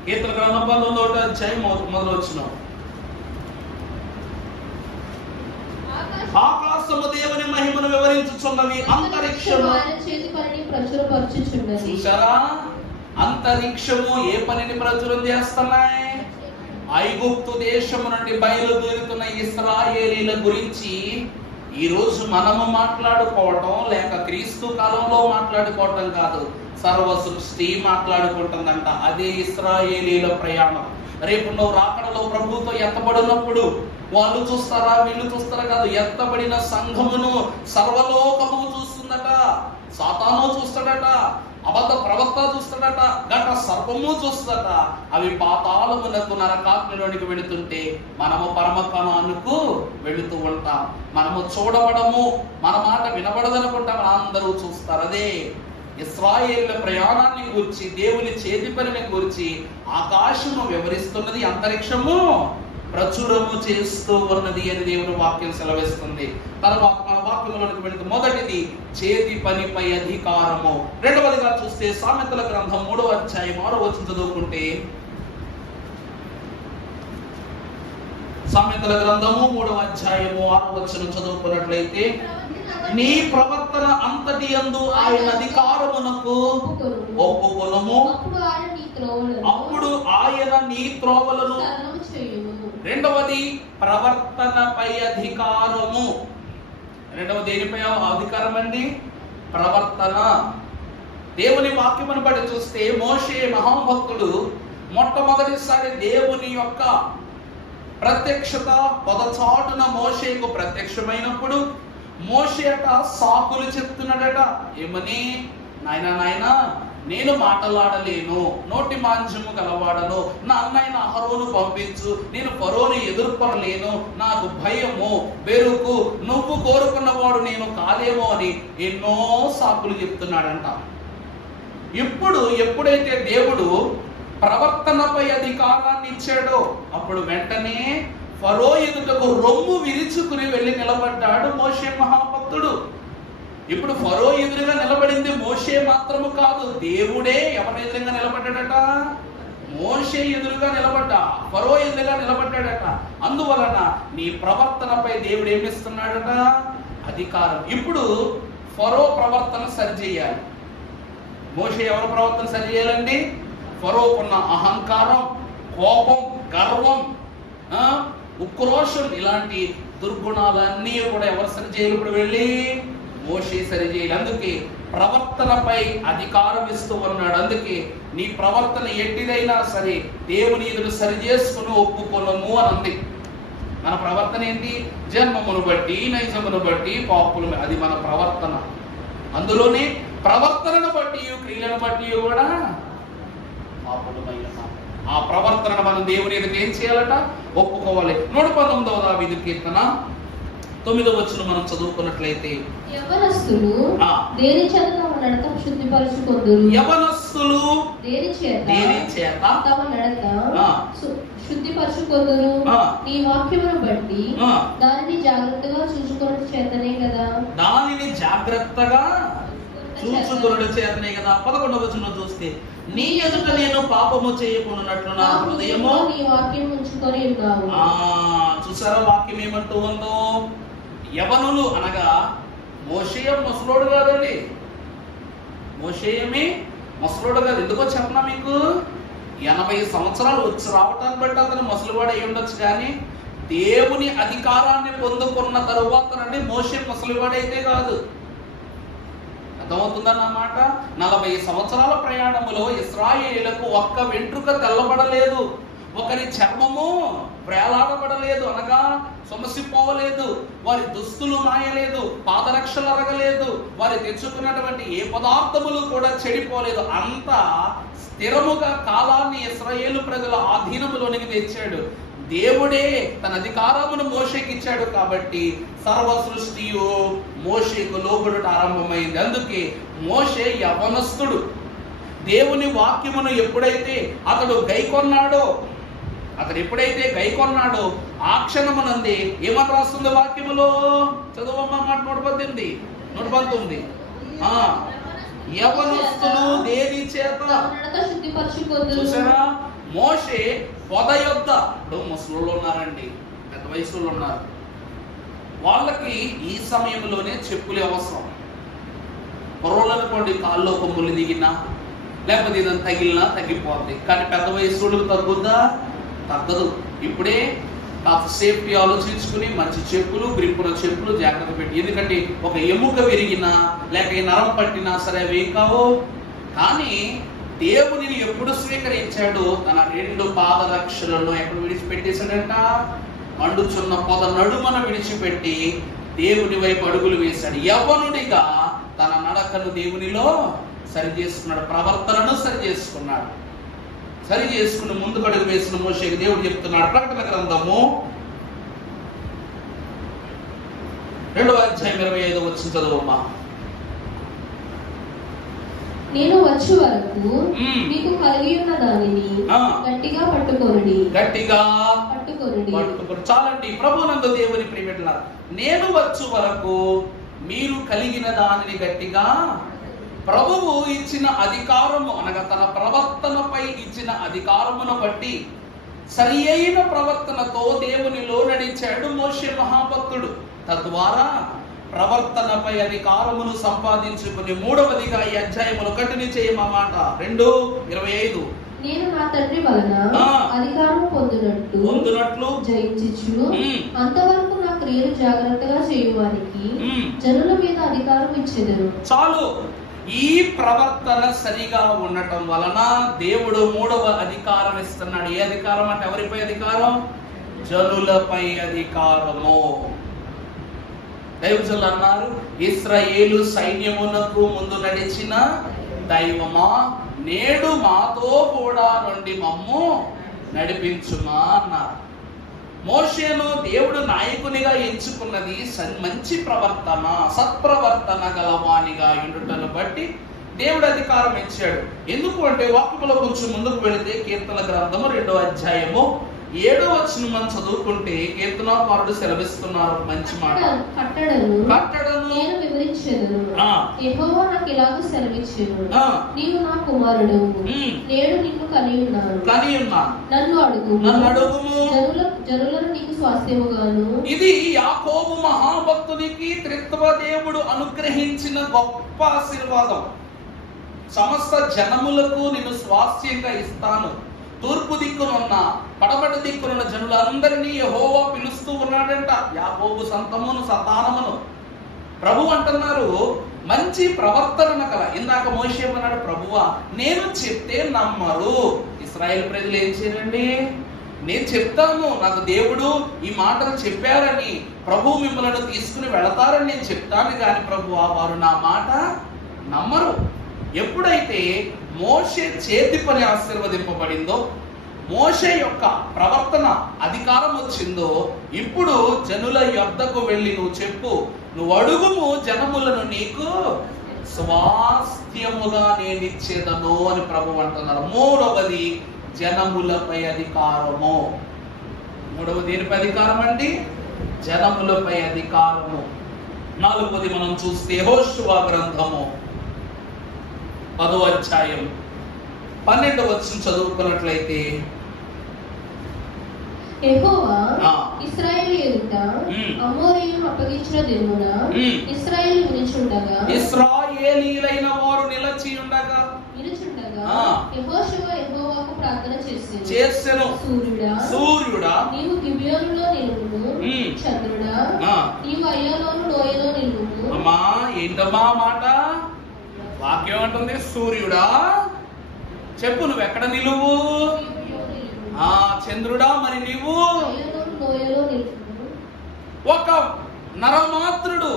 కీర్తన గ్రంథం 19వ అధ్యాయం 1వ వచనం, ఆకాశము దేవుని మహిమను వివరించుచున్నవి, అంతరిక్షము. చూసారా? అంతరిక్షము ఏ పనిని ప్రచురం చేస్తున్నాయి? ఐగుప్తు దేశము నుండి బయలుదేరుతున్న ఇశ్రాయేలీల గురించి ఈ రోజు మనము మాట్లాడుకోవటం, లేక క్రీస్తు కాలంలో మాట్లాడుకోవటం కాదు, సర్వ సృష్టి మాట్లాడుకుంటుందంట. అదే ఇశ్రాయేలీల ప్రయాణం. రేపు నువ్వు రాకడలో ప్రభువుతో ఎత్తబడినప్పుడు వాళ్ళు చూస్తారా, వీళ్ళు చూస్తారా కాదు, ఎత్తబడిన సంఘమును సర్వలోకము చూస్తుందట. సాతాను చూస్తాడట, అబద్ధ ప్రవక్త చూస్తాడట, ఘట సర్పము చూస్తాడట. అవి పాతాళమునకు, నరకాగ్నిలోనికి వెళుతుంటే మనము పరమకాణానికి వెళుతూ ఉంటాం. మనము చూడబడము, మన మాట వినబడదనుకుంటాం, అందరూ చూస్తారు. అదే ఇశ్రాయేలుల ప్రయాణాన్ని గురించి, దేవుని చేతి పనిని గురించి ఆకాశము వివరిస్తున్నది, అంతరిక్షము ప్రచురము చేస్తూ ఉన్నది అని దేవుని వాక్యం సెలవిస్తుంది. తర్వాత మన వాక్యంలో మనకు వెళుతూ మొదటిది చేతి పనిపై అధికారము. రెండవదిగా చూస్తే సామెతల గ్రంథం 3వ అధ్యాయం 6వ వచనం చదువుకుంటే, సామెతల గ్రంథము 3వ అధ్యాయము 6వ వచనం చదువుకున్నట్లయితే, నీ ప్రవర్తన అంతటి యందు ఆయన అధికారమునకు ఒప్పుకొనుము, అప్పుడు ఆయన నీ త్రోవలను. రెండవది ప్రవర్తనపై అధికారము. రెండవది దేనిపై అధికారం అండి? ప్రవర్తన. దేవుని వాక్యమును బట్టి చూస్తే మోషే మహాభక్తుడు మొట్టమొదటిసారి దేవుని యొక్క ప్రత్యక్షత పొదచాటున మోషేకు ప్రత్యక్షమైనప్పుడు మోషే అట సాకులు చెప్తున్నాడట. ఏమని? నాయనా నేను మాటలాడలేను, నోటి మాంద్యము గలవాడను, నా అన్నయ్య అహరోను పంపించు, నేను ఫరోని ఎదుర్కొనలేను, నాకు భయము, బెరుకు, నువ్వు కోరుకున్నవాడు నేను కాదేమో అని ఎన్నో సాకులు చెప్తున్నాడంట. ఎప్పుడైతే దేవుడు ప్రవర్తనపై అధికారాన్ని ఇచ్చాడో అప్పుడు వెంటనే ఫరో ఎదుటకు రొమ్ము విరుచుకుని వెళ్ళి నిలబడ్డాడు మోషే మహాభక్తుడు. ఇప్పుడు ఫరో ఎదురుగా నిలబడింది మోషే మాత్రము కాదు, దేవుడే ఎవరి ఎదురుగా నిలబడ్డాడట? మోషే ఎదురుగా నిలబడ్డా, ఫరో ఎదురుగా నిలబడ్డాడట. అందువలన నీ ప్రవర్తనపై దేవుడు ఏమిస్తున్నాడట? అధికారం. ఇప్పుడు ఫరో ప్రవర్తన సరిచేయాలి. మోషే ఎవరి ప్రవర్తన సరిచేయాలండి? ఫరోకున్న అహంకారం, కోపం, గర్వం, ఉక్రోషం, ఇలాంటి దుర్గుణాలన్నీ కూడా ఎవరు సరిచేయాలి? ఇప్పుడు వెళ్ళి మోషే సరిచేయాలి. అందుకే ప్రవర్తనపై అధికారం ఇస్తూ ఉన్నాడు. అందుకే నీ ప్రవర్తన ఎట్టిదైనా సరే దేవుని ఎదురు సరి చేసుకుని ఒప్పుకొనము అని అంది. మన ప్రవర్తన ఏంటి? జన్మమును బట్టి, నైజమును బట్టి, పాపులు, అది మన ప్రవర్తన. అందులోనే ప్రవర్తనను బట్టి, క్రియలను బట్టి కూడా పాపులమైన ఆ ప్రవర్తనను మనం దేవుని ఎదుట ఏం చేయాలట? ఒప్పుకోవాలి. 119వ దావీదు కీర్తన 9వ వచనం మనం చదువుకున్నట్లయితే, యవనస్తులు దేని చేత తమ నడత శుద్ధిపరచుకొందురు. యవనస్తులు దేని చేత తమ నడత శుద్ధిపరచుకొందురు. నీ వాక్యమును బట్టి దానిని జాగ్రత్తగా చూసుకొనుట చేతనే కదా. దానిని జాగ్రత్తగా చూసుకొనుట చేతనే కదా. 11వ వచనం చూస్తే, నీ ఎదుట నేను పాపము చేయకున్నట్లు నా హృదయము నీ వాక్యం ఉంచుకొని ఉన్నావు. చూసారా వాక్యం ఏమంటూ ఉందో? యవనులు అనగా మోషే ముసలోడు కాదండి. మోషేమి ముసలోడు కాదు. ఎందుకో చెప్పనా మీకు? 80 సంవత్సరాలు వచ్చి రావటాన్ని బట్టి అతను ముసలివాడు అయి ఉండొచ్చు, కానీ దేవుని అధికారాన్ని పొందుకున్న తరువాతనండి మోషే ముసలివాడైతే కాదు. అర్థమవుతుందన్నమాట. 40 సంవత్సరాల ప్రయాణములో ఇశ్రాయేలీయులకు ఒక్క వెంట్రుక తెల్లబడలేదు, ఒకరి చర్మము వేలాడబడలేదు, అనగా సొమసిపోవలేదు, వారి దుస్తులు మాయలేదు, పాదరక్షలు అరగలేదు, వారి తెచ్చుకున్నటువంటి ఏ పదార్థములు కూడా చెడిపోలేదు. అంతా స్థిరముగా కాలాన్ని ఇశ్రాయేలు ప్రజల ఆధీనములోనికి తెచ్చాడు. దేవుడే తన అధికారమును మోషేకి ఇచ్చాడు కాబట్టి సర్వ సృష్టియు మోషేకు లోబడుట ఆరంభమైంది. అందుకే మోషే యవనస్తుడు. దేవుని వాక్యమును ఎప్పుడైతే అతడు గైకొన్నాడో, ఎప్పుడైతే గైకొన్నాడో ఆ క్షణమునందే ఏమని రాస్తుంది వాక్యములో? చదువమ్మ మాట 119. యవనస్తులు దేని చేత? చూసారా, మోషే పొద యొద్ద, ఇప్పుడు ముసలు ఉన్నారండి, పెద్ద వయసులో ఉన్నారు, వాళ్ళకి ఈ సమయంలోనే చెప్పులు అవసరం. పొరవలనుకోండి, కాల్లో కొమ్ములు దిగినా లేకపోతే ఏదైనా తగిలినా తగ్గిపోద్ది, కానీ పెద్ద వయసులకు తగ్గుద్దా? తగ్గదు. ఇప్పుడే కాస్త సేఫ్టీ ఆలోచించుకుని మంచి చెప్పులు, గ్రిప్పుల చెప్పులు జాగ్రత్త పెట్టి, ఎందుకంటే ఒక ఎముక విరిగినా లేక నరం పట్టినా సరే అవి ఏం కావు. కానీ దేవునిని ఎప్పుడు స్వీకరించాడు? తన 2 పాదరక్షలను ఎక్కడ విడిచిపెట్టేశాడంట? మండుచున్న పొద నడుమన విడిచిపెట్టి దేవుని వైపు అడుగులు వేశాడు. యవ్వనుడిగా తన నడకను దేవునిలో సరి చేసుకున్నాడు, ప్రవర్తనను సరి చేసుకున్నాడు. సరి చేసుకుని ముందుకు అడుగు వేసిన మోషేకి దేవుడు చెప్తున్నాడు. ప్రకటన గ్రంథము 2వ అధ్యాయం 25వ వచనం చదువమ్మా. నేను వచ్చే వరకు మీకు కలిగి ఉన్న దానిని గట్టిగా పట్టుకోండి. చాలండి. ప్రభునందు దేవుని ప్రియమిట్లారా, నేను వచ్చు వరకు మీరు కలిగిన దానిని గట్టిగా, ప్రభువు ఇచ్చిన అధికారము అనగా తన ప్రవర్తనపై ఇచ్చిన అధికారమును బట్టి సరి అయిన ప్రవర్తనతో దేవునిలో నడిచాడు మోషే మహాభక్తుడు. తద్వారా ప్రవర్తనపై అధికారమును సంపాదించుకుని 3వదిగా ఈ అధ్యాయమును కంటిన్యూ చేయమాట 2:25. నేను నా తండ్రి వలన అధికారము పొందునట్లు జయించుచు అంతవరకు నా క్రియలు జాగ్రత్తగా చేయువానికి జనుల మీద అధికారం ఇచ్చెదరు. చాలు. ఈ ప్రవర్తన సరిగా ఉండటం వలన దేవుడు 3వ అధికారం ఇస్తున్నాడు. ఏ అధికారం అంటే ఎవరిపై అధికారం? జనులపై అధికారము. దైవజనులు అన్నారు, ఇశ్రాయేలు సైన్యమునకు ముందు నడిచిన దైవమా, నేడు మాతో కూడా నుండి మమ్ము నడిపించుమా అన్నారు. మోషేను దేవుడు నాయకునిగా ఎంచుకున్నది మంచి ప్రవర్తన, సత్ప్రవర్తన గలవానిగా ఉండుటను బట్టి దేవుడు అధికారం ఇచ్చాడు. ఎందుకు అంటే వాక్యములో కొంచెం ముందుకు వెళితే కీర్తన గ్రంథము 2వ అధ్యాయము 7వ వచనం మనం చదువుకుంటే కీర్తనాకారుడు సెలవిస్తున్నారు మంచి మాట. కట్టడను నేను వివరించెదను. యెహోవా నాకు ఇలాగ సెలవిచ్చెను, నీవు నా కుమారుడు, నేడు నిన్ను కనియున్నాను, నన్ను అడుగుము, జనులను నీకు స్వాస్థ్యముగాను. ఇది యాకోబు మహాభక్తునికి త్రిత్వ దేవుడు అనుగ్రహించిన గొప్ప ఆశీర్వాదం. సమస్త జనములకు నిన్ను స్వాస్థ్యంగా ఇస్తాను. తూర్పు దిక్కునున్న పడమటి దిక్కునున్న జనులందరినీ యెహోవా పిలుస్తూ ఉన్నాడంట. యాకోబు సంతానమును ప్రభు అంటున్నారు, మంచి ప్రవర్తన కల. ఇందాక మోషే అన్నాడు, ప్రభువా నేను చెప్తే నమ్మరు. ఇశ్రాయేలు ప్రజలు ఏం చేయరండి, నేను చెప్తాను, నాకు దేవుడు ఈ మాటలు చెప్పారని, ప్రభు మిమ్మల్ని తీసుకుని వెళతారని నేను చెప్తాను కానీ ప్రభువా వారు నా మాట నమ్మరు. ఎప్పుడైతే మోషే చేతి పని ఆశీర్వదింపబడిందో, మోషే యొక్క ప్రవర్తన అధికారం వచ్చిందో, ఇప్పుడు జనుల యొద్దకు వెళ్ళి నువ్వు చెప్పు, నువ్వు అడుగుము, జనములను నీకు స్వాస్థ్యముగా నేనిచ్చేదను అని ప్రభు అంటున్నారు. 3వది జనములపై అధికారము. 3వది దేనిపై అధికారం అండి? జనములపై అధికారము. 4వది మనం చూస్తే యెహోషువ గ్రంథము 10వ అధ్యాయం 12వ వచనం చదువుకున్నట్లయితే, యెహోవా ఇశ్రాయేలు ఎదుట అమోరీయులను అప్పగించిన దినమున ఇశ్రాయేలు ఇశ్రాయేలీయులైన వారు నిలిచి ఉండగా యెహోషువ యెహోవాకు ప్రార్థన చేసెను. సూర్యుడా నీవు గిబియోనులో నిలువుము, చంద్రుడా నీవు అయ్యోలోను లోయలో నిలువుము. అమ్మా ఏంటమ్మా మాట? వాక్యం అంటుంది, సూర్యుడా చెప్పు నువ్వు ఎక్కడ నిలువు? చంద్రుడా మరి నీవు? ఒక నరమాత్రుడు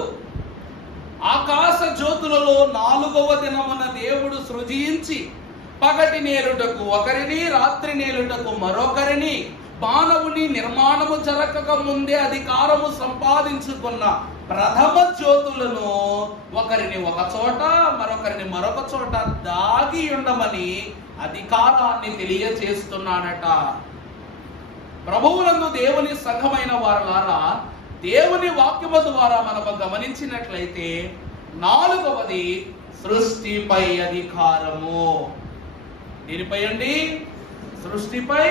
ఆకాశ జ్యోతులలో 4వ దినమున దేవుడు సృజించి పగటి నేలుటకు ఒకరిని, రాత్రి నేలుటకు మరొకరిని, మానవుని నిర్మాణము జరగక ముందే అధికారము సంపాదించుకున్న ప్రథమ జ్యోతులను ఒకరిని ఒక చోట, మరొకరిని మరొక చోట దాగి ఉండమని అధికారాన్ని తెలియజేస్తున్నాడట. ప్రభువునందు దేవుని సంఘమైన వారలారా, దేవుని వాక్యము ద్వారా మనము గమనించినట్లయితే 4వది సృష్టిపై అధికారము. దీనిపై అండి సృష్టిపై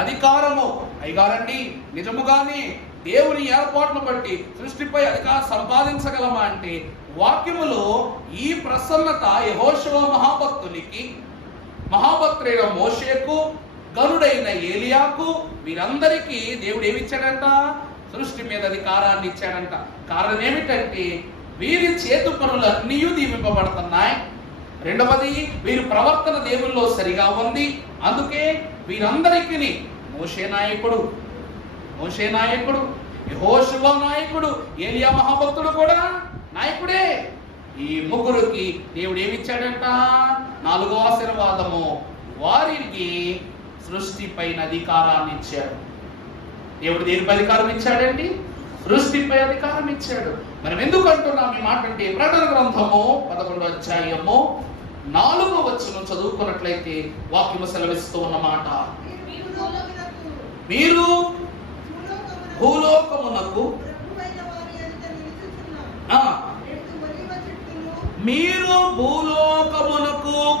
అధికారము. అయ్యగారండి నిజముగానే దేవుని ఏర్పాటును బట్టి సృష్టిపై అధికారం సంపాదించగలమా అంటే, వాక్యములో ఈ ప్రసన్నత యెహోషువ మహాభక్తునికి, మహాభక్తుడైన మోషేకు, గనుడైన ఏలియాకు, వీరందరికీ దేవుడు ఏమిచ్చాడంట? సృష్టి మీద అధికారాన్ని ఇచ్చాడంట. కారణం ఏమిటంటే వీరి చేతు పనులన్నీ దీవింపబడుతున్నాయి. 2వది వీరి ప్రవర్తన దేవుల్లో సరిగా ఉంది. అందుకే వీరందరికీ మోషే నాయకుడు, యెహోషువ నాయకుడు, ఏలియా మహాభక్తుడు కూడా నాయకుడే. ఈ ముగ్గురికి దేవుడు ఏమిచ్చాడంట? 4వ ఆశీర్వాదము, వారికి సృష్టి పైన అధికారాన్ని ఇచ్చాడు. దేవుడు దేనిపై అధికారం ఇచ్చాడండి? సృష్టిపై అధికారం ఇచ్చాడు. మనం ఎందుకు అంటున్నాం ఈ మాట అంటే, ప్రకటన గ్రంథము 11వ అధ్యాయము 4వ వచనం చదువుకున్నట్లయితే వాక్యము సెలవిస్తూ ఉన్నమాట, మీరు భూలోకమునకు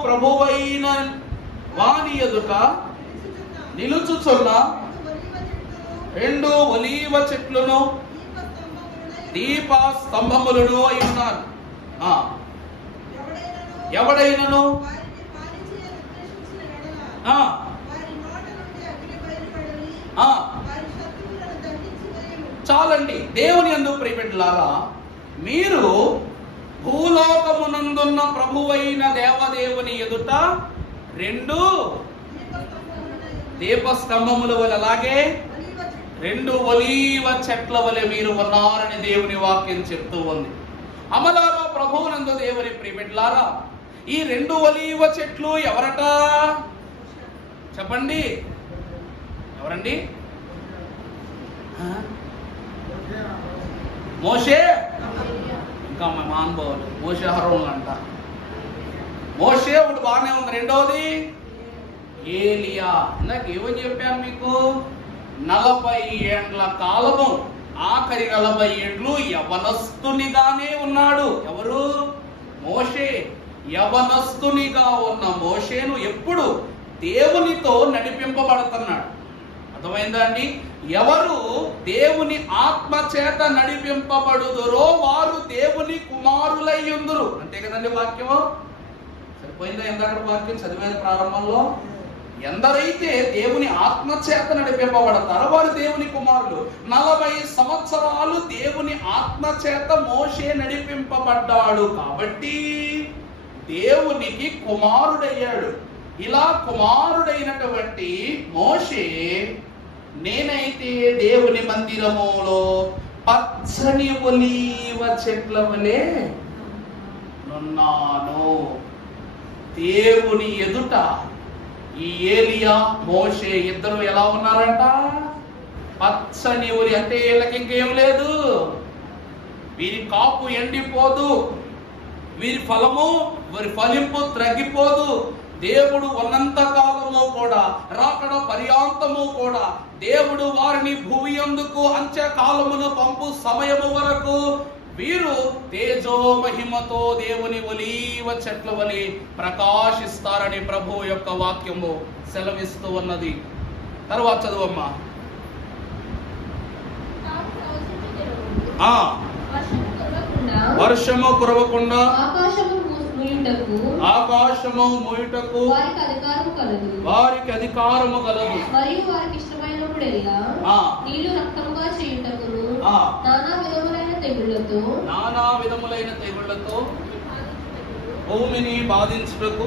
ప్రభువైన వాని ఎదుట నిలుచుచున్న 2 ఒలీవ చెట్లను దీప స్తంభములను అయి ఉన్నారు. ఎవడైనను చాలండి. దేవుని యందు ప్రియబిడ్డలారా, మీరు భూలోకమునందున్న ప్రభువైన దేవదేవుని ఎదుట 2 దీపస్తంభముల వలె, అలాగే 2 ఒలీవ చెట్ల వలె మీరు ఉన్నారని దేవుని వాక్యం చెప్తూ ఉంది. అమలారా ప్రభువునందు దేవుని ప్రియబిడ్డలారా, ఈ 2 ఒలీవ చెట్లు ఎవరట చెప్పండి? ఎవరండి? మోషే, ఇంకా మా మానవులు మోషే హరోన్ అంట. మోషే ఒకటి బాగానే ఉంది. 2వది ఏలియా. ఇందాక ఏమని చెప్పాను మీకు? 40 ఏండ్ల కాలము, ఆఖరి 40 ఏండ్లు యవనస్తునిగానే ఉన్నాడు. ఎవరు? మోషే. యవనస్తునిగా ఉన్న మోషేను ఎప్పుడు దేవునితో నడిపింపబడుతున్నాడు. అర్థమైందా అండి? ఎవరు దేవుని ఆత్మ చేత నడిపింపబడుదురో వారు దేవుని కుమారులై ఉందురు. అంతే కదండి వాక్యం. సరిపోయిందా? ఎందక్కడ వాక్యం చదివేది ప్రారంభంలో. ఎందరైతే దేవుని ఆత్మ చేత నడిపింపబడతారో వారు దేవుని కుమారులు. 40 సంవత్సరాలు దేవుని ఆత్మ చేత మోషే నడిపింపబడ్డాడు కాబట్టి దేవునికి కుమారుడయ్యాడు. ఇలా కుమారుడైనటువంటి మోషే, నేనైతే దేవుని మందిరములో పచ్చని ఒలీవ చెట్ల వలె నున్నాను. దేవుని ఎదుట ఈ ఏలియా మోషే ఇద్దరు ఎలా ఉన్నారంట? పచ్చని ఒలి. అంటే వీళ్ళకి ఇంకేం లేదు, వీరి కాపు ఎండిపోదు, వీరి ఫలము వీరి ఫలింపు త్రగిపోదు. దేవుడు ఉన్నంత కాలము కూడా, రాకడ పర్యాంతము కూడా దేవుడు వారిని భూమి యందుకు అంత్యకాలమును పంపు సమయము వరకు వీరు తేజో మహిమతో దేవుని ఒలీవ చెట్ల వలె ప్రకాశిస్తారని ప్రభు యొక్క వాక్యము సెలవిస్తూ ఉన్నది. తర్వాత చదువమ్మా. వర్షము కురవకుండా ఆకాశము మూయుటకు వారికి అధికారము కలదు. మరియు వారికి ఇష్టమైనప్పుడెల్లా నీళ్లు రక్తముగా చేయుటకును నానా విధములైన తెగుళ్లతో భూమిని బాధించుటకు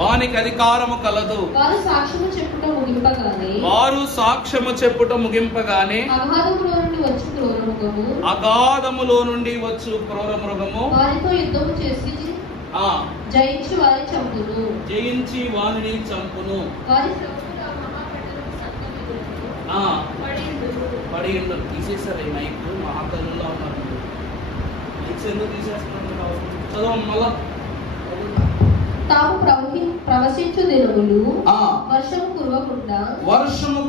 వానికి అధికారము కలదు. వారు సాక్ష్యము చెప్పుట ముగింపగానే అగాధములో నుండి వచ్చు క్రూర మృగము వారితో యుద్ధము చేసి జయించి వారిని చంపును. పడి ఉండరు. తీసేసారు ఈ మైక్. మహాతల్లుల్లో ఉన్నారు. మైక్స్ ఎందుకు తీసేస్తున్నారు? చదవం మళ్ళా. తాము ప్రవశించు దినములు వర్షము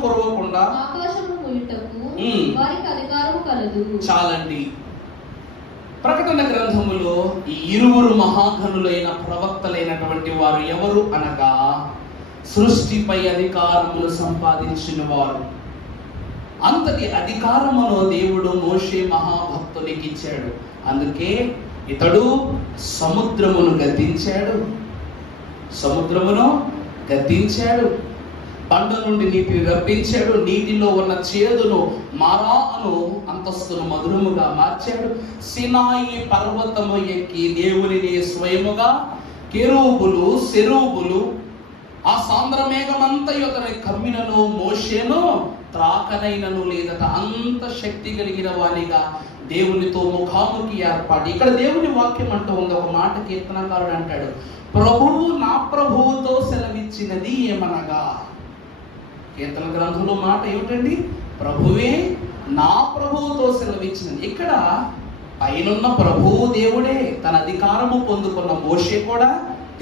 కురవకుండా ఆకాశము మూయుటకు వారికి అధికారము కలదు. చాలండి. ప్రకటన గ్రంథములో ఈ ఇరువురు మహాగణులైన ప్రవక్తలైనటువంటి వారు ఎవరు అనగా, సృష్టిపై అధికారములు సంపాదించిన వారు. అంతటి అధికారమును దేవుడు మోషే మహాభక్తునికి ఇచ్చాడు. అందుకే ఇతడు సముద్రమును గద్దించాడు, పంట నుండి నీటిని రప్పించాడు, నీటిలో ఉన్న చేదును మారాను అంతస్తును మధురముగా మార్చాడు. సినాయి పర్వతము ఎక్కి దేవునిని స్వయముగా కెరూబులు సెరూబులు ఆ సాంద్రమేఘమంతయు అతని కమ్మినను మోషేను త్రాకనైనను లేదట. అంత శక్తి కలిగిన వానిగా దేవునితో ముఖాముఖి ఏర్పాటు. ఇక్కడ దేవుని వాక్యం అంటూ ఉంది. ఒక మాట కీర్తనకారుడు అంటాడు, ప్రభువు నా ప్రభువుతో సెలవిచ్చినది ఏమనగా. కీర్తన గ్రంథంలో మాట ఏమిటండి? ప్రభువే నా ప్రభువుతో సెలవిచ్చినది. ఇక్కడ పైనున్న ప్రభువు దేవుడే, తన అధికారము పొందుకున్న మోషే కూడా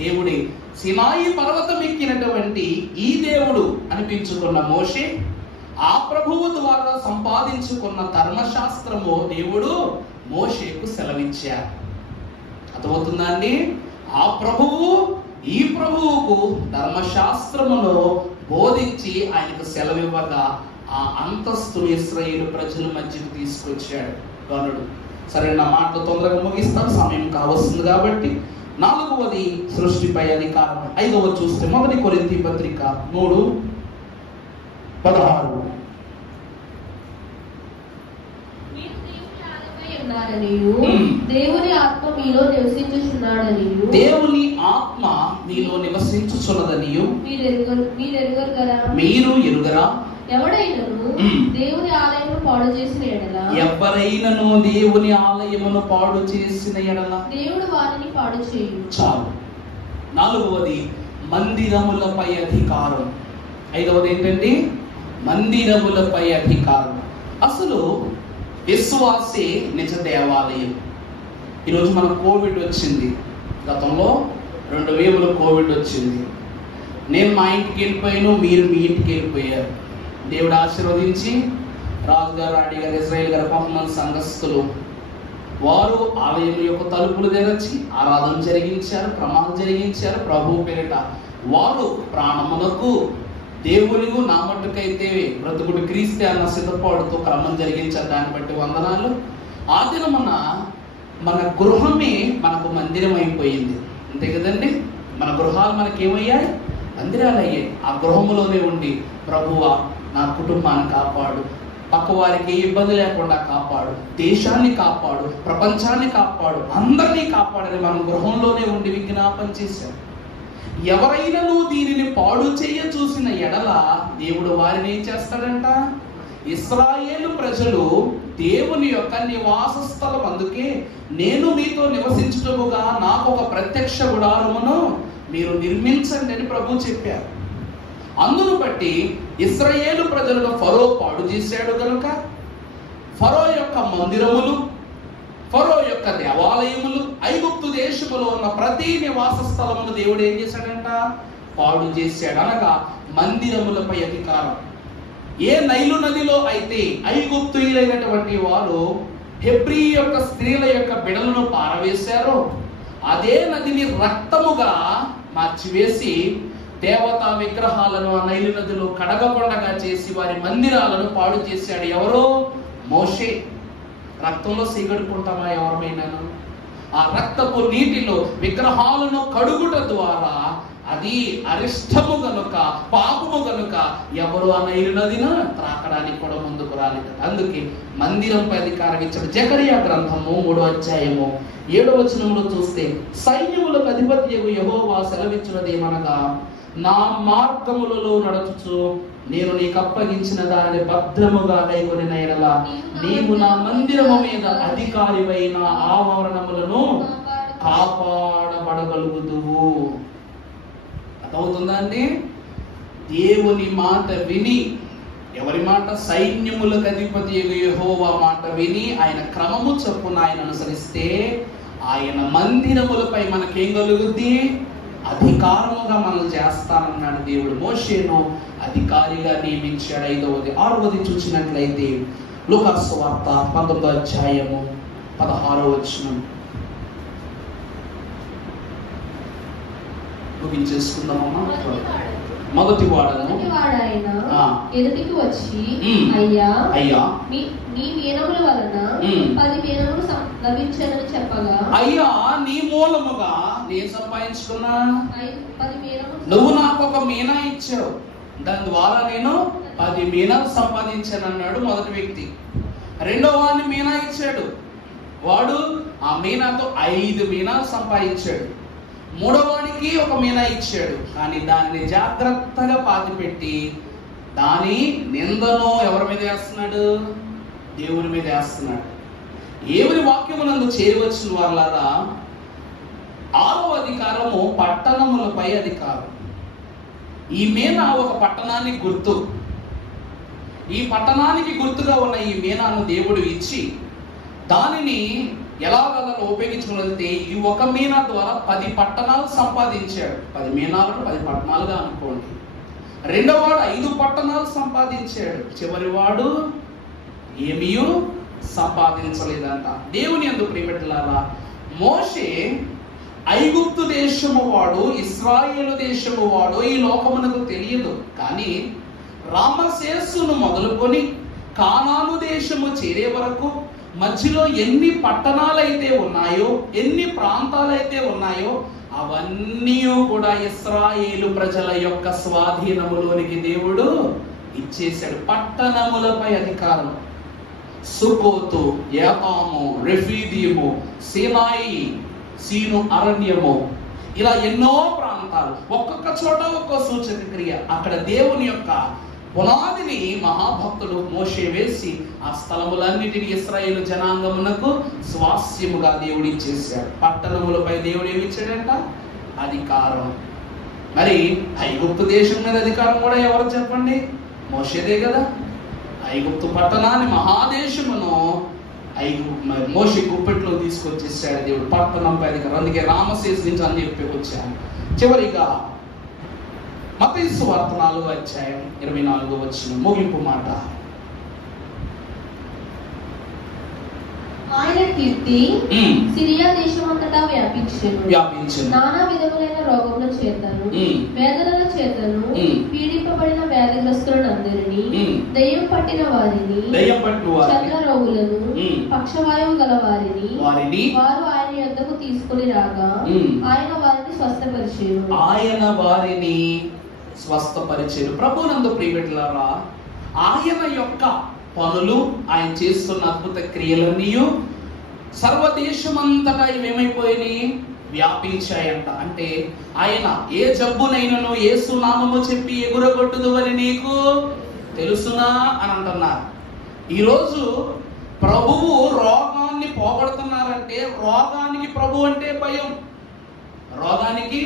దేవుడే. సినాయి పర్వతం ఎక్కినటువంటి ఈ దేవుడు అనిపించుకున్న మోషే, ఆ ప్రభువు ద్వారా సంపాదించుకున్న ధర్మశాస్త్రము దేవుడు మోషేకు సెలవిచ్చారు. అర్థమవుతుందా అండి? ఆ ప్రభువు ఈ ప్రభువుకు ధర్మశాస్త్రమును బోధించి ఆయనకు సెలవివ్వగా ఆ అంతస్తును ఇశ్రాయేలు ప్రజల మధ్యకు తీసుకొచ్చాడు గనుడు. సరే, నా మాటలు తొందరగా ముగిస్తాను, సమయం కావస్తుంది కాబట్టి. 4వది సృష్టిపై అధికారం. 5వ చూస్తే 1 కొరింథీ పత్రిక 3:16. దేవుని ఆత్మ మీలో నివసించుచున్నాడనియు మీరు ఎరుగరా? ఎవరైనను దేవుని ఆలయమును పాడు చేసిన ఎడల దేవుడు వారిని పాడు చేయు. చాలు. 4వది మందిరములపై అధికారం. 5వది ఏంటండి? మందిరములపై అధికారం. అసలు విశ్వాసే నిజ దేవాలయం. ఈరోజు మనకు కోవిడ్ వచ్చింది. గతంలో 2 వేవులు కోవిడ్ వచ్చింది. నేను మా ఇంటికి వెళ్ళిపోయాను, మీరు మీ ఇంటికి వెళ్ళిపోయారు. దేవుడు ఆశీర్వదించి రాజుగారు, రాణి గారు, ఇజ్రాయేల్ గారు, కొంతమంది సంఘస్థులు వారు ఆలయం యొక్క తలుపులు తెరచి ఆరాధన జరిగించారు, ప్రమాణం జరిగించారు. ప్రభు పేరిట వారు ప్రాణమునకు దేవునికు నా మట్టుకైతే బ్రతుకుడు క్రీస్తే అన్న సిద్ధపాటుతో క్రమం జరిగించారు. దాన్ని బట్టి వందనాలు. ఆ దినమున మన గృహమే మనకు మందిరం అయిపోయింది, అంతే కదండి. మన గృహాలు మనకేమయ్యాయి? మందిరాలు అయ్యాయి. ఆ గృహంలోనే ఉండి ప్రభువా నా కుటుంబాన్ని కాపాడు, పక్క వారికి ఏ ఇబ్బంది లేకుండా కాపాడు, దేశాన్ని కాపాడు, ప్రపంచాన్ని కాపాడు, అందరినీ కాపాడని మనం గృహంలోనే ఉండి విజ్ఞాపన చేశాం. ఎవరైనా నువ్వు దీనిని పాడు చేయ చూసిన ఎడల దేవుడు వారిని ఏం చేస్తాడంట? ఇశ్రాయేలు ప్రజలు దేవుని యొక్క నివాస స్థలం, అందుకే నేను మీతో నివసించుటముగా నాకు ఒక ప్రత్యక్ష గుడారమును మీరు నిర్మించండి అని ప్రభు చెప్పారు. అందును బట్టి ఇశ్రాయేలు ప్రజలను ఫరో పాడు చేశాడు కనుక ఫరో యొక్క మందిరములు, ఫరో యొక్క దేవాలయములు, ఐగుప్తు దేశములో ఉన్న ప్రతి నివాస స్థలమును దేవుడు ఏం చేశాడంట? పాడు చేశాడు. అనగా మందిరములపై అధికారం. ఏ నైలు నదిలో అయితే ఐగుప్తీయులైనటువంటి వారు హెబ్రీ యొక్క స్త్రీల యొక్క బిడలను పారవేశారో అదే నదిని రక్తముగా మార్చివేసి దేవతా విగ్రహాలను ఆ నైలు నదిలో కడగకొండగా చేసి వారి మందిరాలను పాడు చేశాడు. ఎవరో? మోషే. రక్తంలో సీగడుకుంటామా ఎవరమైనాను? ఆ రక్తపు నీటిలో విగ్రహాలను కడుగుట ద్వారా అది అరిష్టము గనుక, పాపము గనుక ఎవరు ఆ నైలు నదిని త్రాకడానికి కూడా ముందుకు రాలేదు. అందుకే మందిరంపై అధికారం ఇచ్చాడు. జకరియా గ్రంథము 3వ అధ్యాయము 7వ వచనంలో చూస్తే, సైన్యములకు అధిపతియగు యెహోవా సెలవిచ్చినదేమనగా, నా మార్గములలో నడుచుచు నేను నీకు అప్పగించిన దానిని భద్రముగా కైకొనిన యెడల నీవు నా మందిరము మీద అధికారివైన ఆవరణములను కాపాడబడగలుగుదువు. అర్థమవుతుందా అండి? దేవుని మాట విని, ఎవరి మాట? సైన్యములకు అధిపతి యెహోవా మాట విని ఆయన క్రమము చొప్పున ఆయన అనుసరిస్తే ఆయన మందిరములపై మనకేం కలుగుద్ది? అధికారముగా మనం చేస్తానన్నాడు దేవుడు. మోషేను అధికారిగా నియమించాడు. 5వది 6వది చూసినట్లయితే లూకా సువార్త 19వ అధ్యాయము 16వ వచనం ముగించేసుకుందామమ్మా. మొదటి వాడను ఎదుటికి వచ్చి, అయ్యా నీ మీనముల వలన 10 మీనములు లభించనని చెప్పగా, అయ్యా నీ మూలముగా నేను సంపాదించుకున్నా 10 మీనములు, నువ్వు నాకు ఒక మీనా ఇచ్చావు, దాని ద్వారా నేను 10 మీనాలు సంపాదించాను అన్నాడు మొదటి వ్యక్తి. రెండో వాడిని మీనా ఇచ్చాడు, వాడు ఆ మీనాతో 5 మీనాలు సంపాదించాడు. మూడోవాడికి ఒక మీనా ఇచ్చాడు, కానీ దానిని జాగ్రత్తగా పాతిపెట్టి దాని నిందను ఎవరి మీద వేస్తున్నాడు? దేవుని మీద వేస్తున్నాడు. దేవుని వాక్యమునందు చేరవచ్చిన వారలారా, 6వ అధికారము పట్టణములపై అధికారం. ఈ మీనా ఒక పట్టణానికి గుర్తు. ఈ పట్టణానికి గుర్తుగా ఉన్న ఈ మీనాను దేవుడు ఇచ్చి దానిని ఎలాగలా ఉపయోగించుకున్నది, ఈ ఒక మీనా ద్వారా 10 పట్టణాలు సంపాదించాడు. 10 మీనాలను 10 పట్టణాలుగా అనుకోండి. రెండోవాడు 5 పట్టణాలు సంపాదించాడు. చివరివాడు ఏమీ సంపాదించలేదంట. దేవుని యందు ప్రియబిడ్డలారా, మోషే ఐగుప్తు దేశము వాడు, ఇశ్రాయేలు దేశము వాడు ఈ లోకమునకు తెలియదు. కానీ రామశేషును మొదలుకొని కానాను దేశము చేరే వరకు మధ్యలో ఎన్ని పట్టణాలైతే ఉన్నాయో, ఎన్ని ప్రాంతాలైతే ఉన్నాయో అవన్నీ కూడా ఇశ్రాయేలు ప్రజల యొక్క స్వాధీనములోనికి దేవుడు ఇచ్చేశాడు. పట్టణములపై అధికారం. సుకోతు, యాతాము, రెఫీదీము, సీనాయి, సీను అరణ్యము, ఇలా ఎన్నో ప్రాంతాలు, ఒక్కొక్క చోట ఒక్కో సూచక క్రియ. అక్కడ దేవుని యొక్క పునాదిని మహాభక్తుడు మోషే వేసి ఆ స్థలములన్నిటిని ఇశ్రాయేలు జనాంగమునకు స్వాస్యముగా దేవుడు ఇచ్చేశాడు. పట్టణములపై దేవుడు ఏమి ఇచ్చాడంట? అధికారం. మరి ఐగుప్తు దేశం మీద అధికారం కూడా ఎవరు చెప్పండి? మోషేదే కదా. ఐగుప్తు పట్టణాన్ని, మహాదేశమును మోషే గుప్పెట్లో తీసుకొచ్చేసాడు దేవుడు. పట్టణంపై అధికారం. అందుకే రామశేషు నుంచి అని చెప్పి వచ్చాను. చివరిగా మత్తయి సువార్త 4వ అధ్యాయం 24వ వచనం ముగింపు మాట. ఆయన కీర్తి సిరియా దేశమంతటా వ్యాపించెను. నానా విధములైన రోగముల చేతను వేదనల చేతను పీడింపబడిన వ్యాధిగ్రస్తులందరినీ, దయ్యం పట్టిన వారిని, చంద్ర రోగులను, పక్షవాయువు గల వారిని వారు ఆయన యొద్దకు తీసుకుని రాగా ఆయన వారిని స్వస్థపరిచెను. ప్రభునందు ప్రియబిడ్డలారా, ఆయన యొక్క పనులు, ఆయన చేస్తున్న అద్భుత క్రియలన్నీ సర్వదేశమంతటా ఏమైపోయినాయి? వ్యాపించాయంట. అంటే ఆయన ఏ జబ్బునైనను యేసు నామము చెప్పి ఎగురగొట్టుదు అని నీకు తెలుసునా అని అంటున్నారు. ఈరోజు ప్రభువు రోగాన్ని పోగొడుతున్నారంటే రోగానికి ప్రభు అంటే భయం. రోగానికి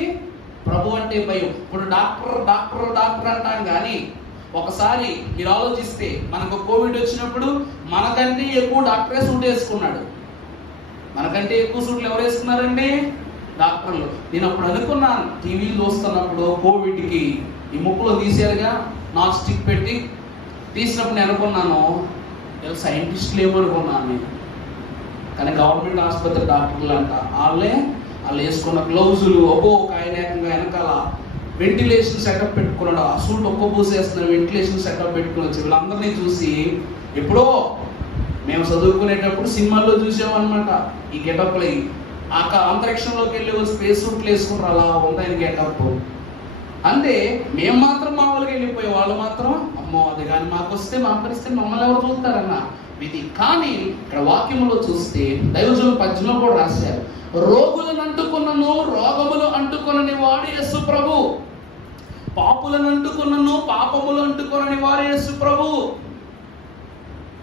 ప్రభు అంటే భయం. ఇప్పుడు డాక్టర్ డాక్టర్ డాక్టర్ అంటాం కానీ ఒకసారి మీరు ఆలోచిస్తే మనకు కోవిడ్ వచ్చినప్పుడు మనకంటే ఎక్కువ డాక్టరే సూట్ వేసుకున్నాడు. మనకంటే ఎక్కువ సూట్లు ఎవరు వేసుకున్నారండి? డాక్టర్లు. నేను అప్పుడు అనుకున్నాను, టీవీలు చూస్తున్నప్పుడు కోవిడ్కి ఈ ముక్కులో తీసేరుగా నాన్ స్టిక్ పెట్టి తీసినప్పుడు నేను అనుకున్నాను సైంటిస్టులు ఏమనుకున్నాను నేను. కానీ గవర్నమెంట్ ఆసుపత్రి డాక్టర్లు అంట వాళ్ళు వేసుకున్న గ్లౌజులు ఒక ఆయన ఏకంగా వెనకాల వెంటిలేషన్ సెటప్ పెట్టుకున్నాడు. ఆ సూట్ ఒక్క పూసేస్తున్న వెంటిలేషన్ సెటప్ పెట్టుకుని వచ్చి వీళ్ళందరినీ చూసి ఎప్పుడో మేము చదువుకునేటప్పుడు సినిమాల్లో చూసామన్నమాట. ఈ గెటప్లు అంతరిక్షంలోకి వెళ్ళి స్పేస్ సూట్లు వేసుకుంటారు, అలా ఉందని గెటప్. అంటే మేము మాత్రం మామూలుగా వెళ్ళిపోయే వాళ్ళు మాత్రం అమ్మో అది కానీ మాకు వస్తే మా పరిస్థితి మమ్మల్ని ఎవరు చూస్తారన్న విధి. కానీ ఇక్కడ వాక్యంలో చూస్తే దైవజనుల పద్యంలో కూడా రాశారు, రోగులను అంటుకున్నను రోగములు అంటుకొనని వాడు యేసు ప్రభు, పాపులను అంటుకున్నను పాపములు అంటుకొనని వాడు యేసు ప్రభు.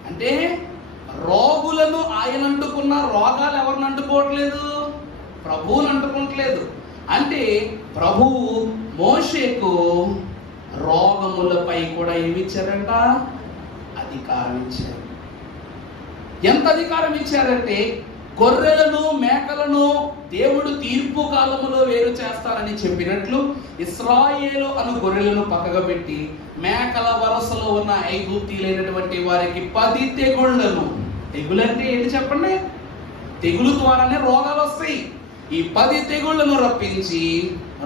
అంటే రోగులను ఆయన అంటుకున్న రోగాలు ఎవరిని అంటుకోవట్లేదు? ప్రభువుని అంటుకోవట్లేదు. అంటే ప్రభువు మోషేకు రోగములపై కూడా ఏమిచ్చారంట? అధికారం ఇచ్చారు. ఎంత అధికారం ఇచ్చారంటే గొర్రెలను మేకలను దేవుడు తీర్పు కాలములో వేరు చేస్తారని చెప్పినట్లు ఇశ్రాయేలు అను గొర్రెలను పక్కగా పెట్టి మేకల వరసలో ఉన్న ఐగుప్తీయులైనటువంటి వారికి 10 తెగుళ్లను, తెగులంటే ఏంటి చెప్పండి? తెగులు ద్వారానే రోగాలు వస్తాయి. ఈ 10 తెగుళ్లను రప్పించి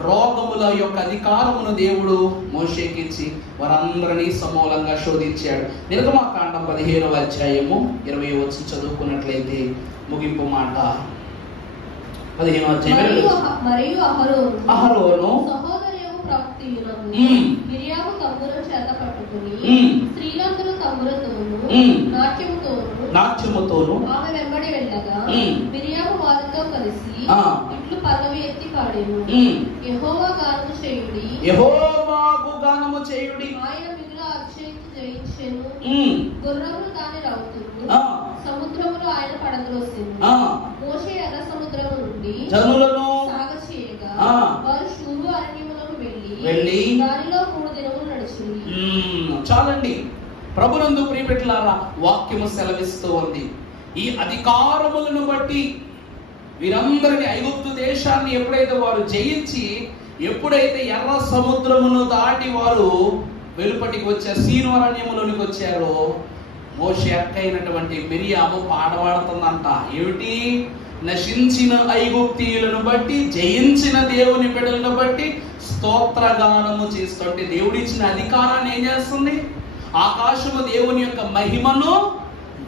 రోగముల యొక్క అధికారమును దేవుడు మోషేకిచ్చి వారందరినీ సమూలంగా శోధించాడు. నిర్గమకాండం 15వ అధ్యాయము 20వ వచనం చదువుకున్నట్లయితే ముగింపు మాట. 15వ అధ్యాయం. మరియు అహరోను మిరియాము తంబుర చేత పట్టుకుని స్త్రీలందరూ తంబురతోను నాట్యముతోను ఆమె వెంబడి వెళ్ళగా మిరియాము వారితో కలిసి ఇట్లు పల్లవి ఎత్తి పాడెను, యెహోవా గానము చేయుడి, యెహోవాకు గానము చేయుడి, ఆయన మిగుల అతిశయించి జయించెను, గుర్రములు దాని రౌతులు, సముద్రములో ఆయన పడద్రోసెను. మోషే ఎర్ర సముద్రము నుండి జనులను సాగచేయగా వారు షూరు అరణ్యములకు వెళ్ళి దానిలో 3 దినములు నడిచింది. చాలండి. ప్రభునందు ప్రియబిడ్డలారా, వాక్యము సెలవిస్తూ ఉంది, ఈ అధికారములను బట్టి వీరందరినీ ఐగుప్తు దేశాన్ని ఎప్పుడైతే వారు జయించి, ఎప్పుడైతే ఎర్ర సముద్రమును దాటి వారు వెలుపటికి వచ్చారు, సీను అరణ్యములోనికి వచ్చారో, మోషే అక్క అయినటువంటి మిరియాము పాడవాడుతుందంట. ఏమిటి? నశించిన ఐగుప్తీయులను బట్టి, జయించిన దేవుని బిడ్డలను బట్టి స్తోత్రగానము చేస్తుంటే దేవుడిచ్చిన అధికారాన్ని ఏం చేస్తుంది? ఆకాశము దేవుని యొక్క మహిమను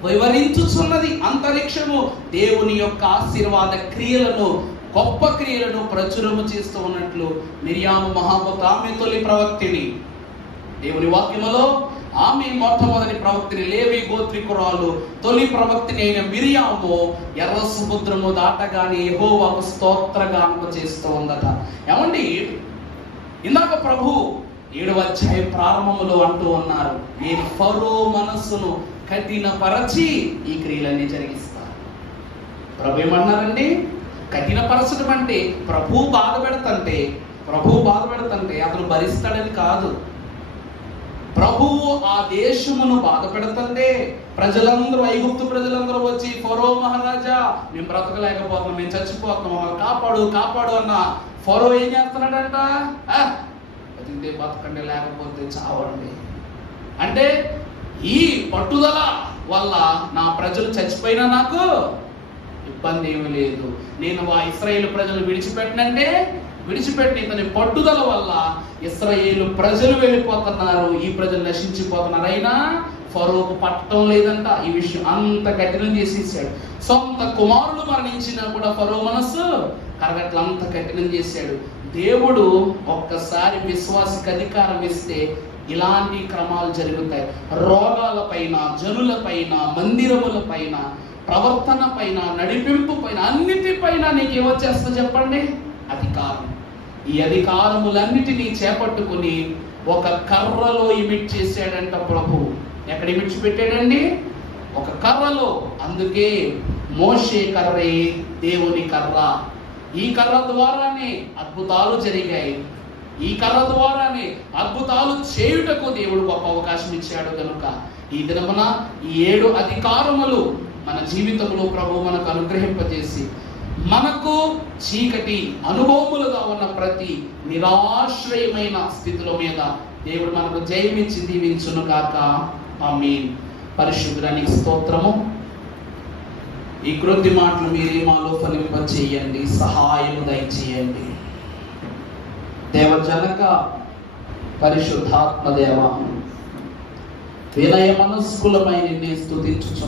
వివరించుచున్నది, అంతరిక్షము దేవుని యొక్క ఆశీర్వాద క్రియలను, గొప్ప క్రియలను ప్రచురము చేస్తూ ఉన్నట్లు మిరియాము మహాపత ఆమె తొలి ప్రవక్తిని. దేవుని వాక్యములో ఆమె మొట్టమొదటి ప్రవక్తిని, లేవి గోత్రికురాలు, తొలి ప్రవక్తిని అయిన మిరియాము ఎర్ర సముద్రము దాటగానే యెహోవాకు స్తోత్రగానము చేస్తూ ఉందట. ఏమండి, ఇందాక ప్రభు 7వ అధ్యాయం ప్రారంభములో అంటూ ఉన్నారు, నేను ఫరో మనస్సును కఠినపరచి ఈ క్రియలన్నీ జరిగిస్తాను. ప్రభు ఏమన్నారండి? కఠినపరచడం అంటే ప్రభు బాధ పెడతంటే అతను భరిస్తాడని కాదు. ప్రభువు ఆ దేశమును బాధ పెడుతుందే, ప్రజలందరూ, ఐగుప్తు ప్రజలందరూ వచ్చి ఫరో మహారాజా మేము బ్రతకలేకపోతున్నాం, మేము చచ్చిపోతున్నాం, కాపాడు కాపాడు అన్న ఫరో ఏం చేస్తున్నాడంట? బతికితే బతకండి, లేకపోతే చావండి. అంటే ఈ పట్టుదల వల్ల నా ప్రజలు చచ్చిపోయినా నాకు ఇబ్బంది ఏమీ లేదు. నేను ఆ ఇశ్రాయేలు ప్రజలు విడిచిపెట్టనంటే విడిచిపెట్టి ఇతని పట్టుదల వల్ల ఇశ్రాయేలు ప్రజలు వెళ్ళిపోతున్నారు, ఈ ప్రజలు నశించిపోతున్నారు. అయినా ఫరోకు పట్టడం లేదంట. ఈ విషయం అంత కఠినం చేసేసాడు. సొంత కుమారుడు మరణించినా కూడా ఫరో మనస్సు కరగట్ల, అంత కఠినం చేశాడు. దేవుడు ఒక్కసారి విశ్వాసికి అధికారం ఇస్తే ఇలాంటి క్రమాలు జరుగుతాయి. రోగాల పైన, జనుల పైన, మందిరముల పైన, ప్రవర్తన పైన, నడిపింపు పైన, అన్నిటిపైన నీకేమొచ్చేస్తా చెప్పండి? అధికారం. ఈ అధికారములన్నిటినీ చేపట్టుకుని ఒక కర్రలో ఇమిట్ చేశాడంట ప్రభు. ఎక్కడ ఇమిడ్చి పెట్టాడండి? ఒక కర్రలో. అందుకే మోషే కర్రే దేవుని కర్ర. ఈ కర్ర ద్వారానే అద్భుతాలు జరిగాయి. ఈ కర్ర ద్వారానే అద్భుతాలు చేయుటకు దేవుడు గొప్ప అవకాశం ఇచ్చాడు. కనుక ఈ దినమున ఈ 7 అధికారములు మన జీవితంలో ప్రభు మనకు అనుగ్రహింపజేసి, మనకు చీకటి అనుభవములుగా ఉన్న ప్రతి నిరాశ్రయమైన స్థితుల మీద దేవుడు మనకు జయమిచ్చి దీవించును గాక. ఆమేన్. పరిశుద్ధునికి స్తోత్రము. ఈ క్రొద్ది మాటలు మీరే మాలో ఫలింప చేయండి, సహాయము దయచేయండి. దేవజనక పరిశుద్ధాత్మ దేవ, వినయ మనస్కులమై నిన్నే స్తుతించుచు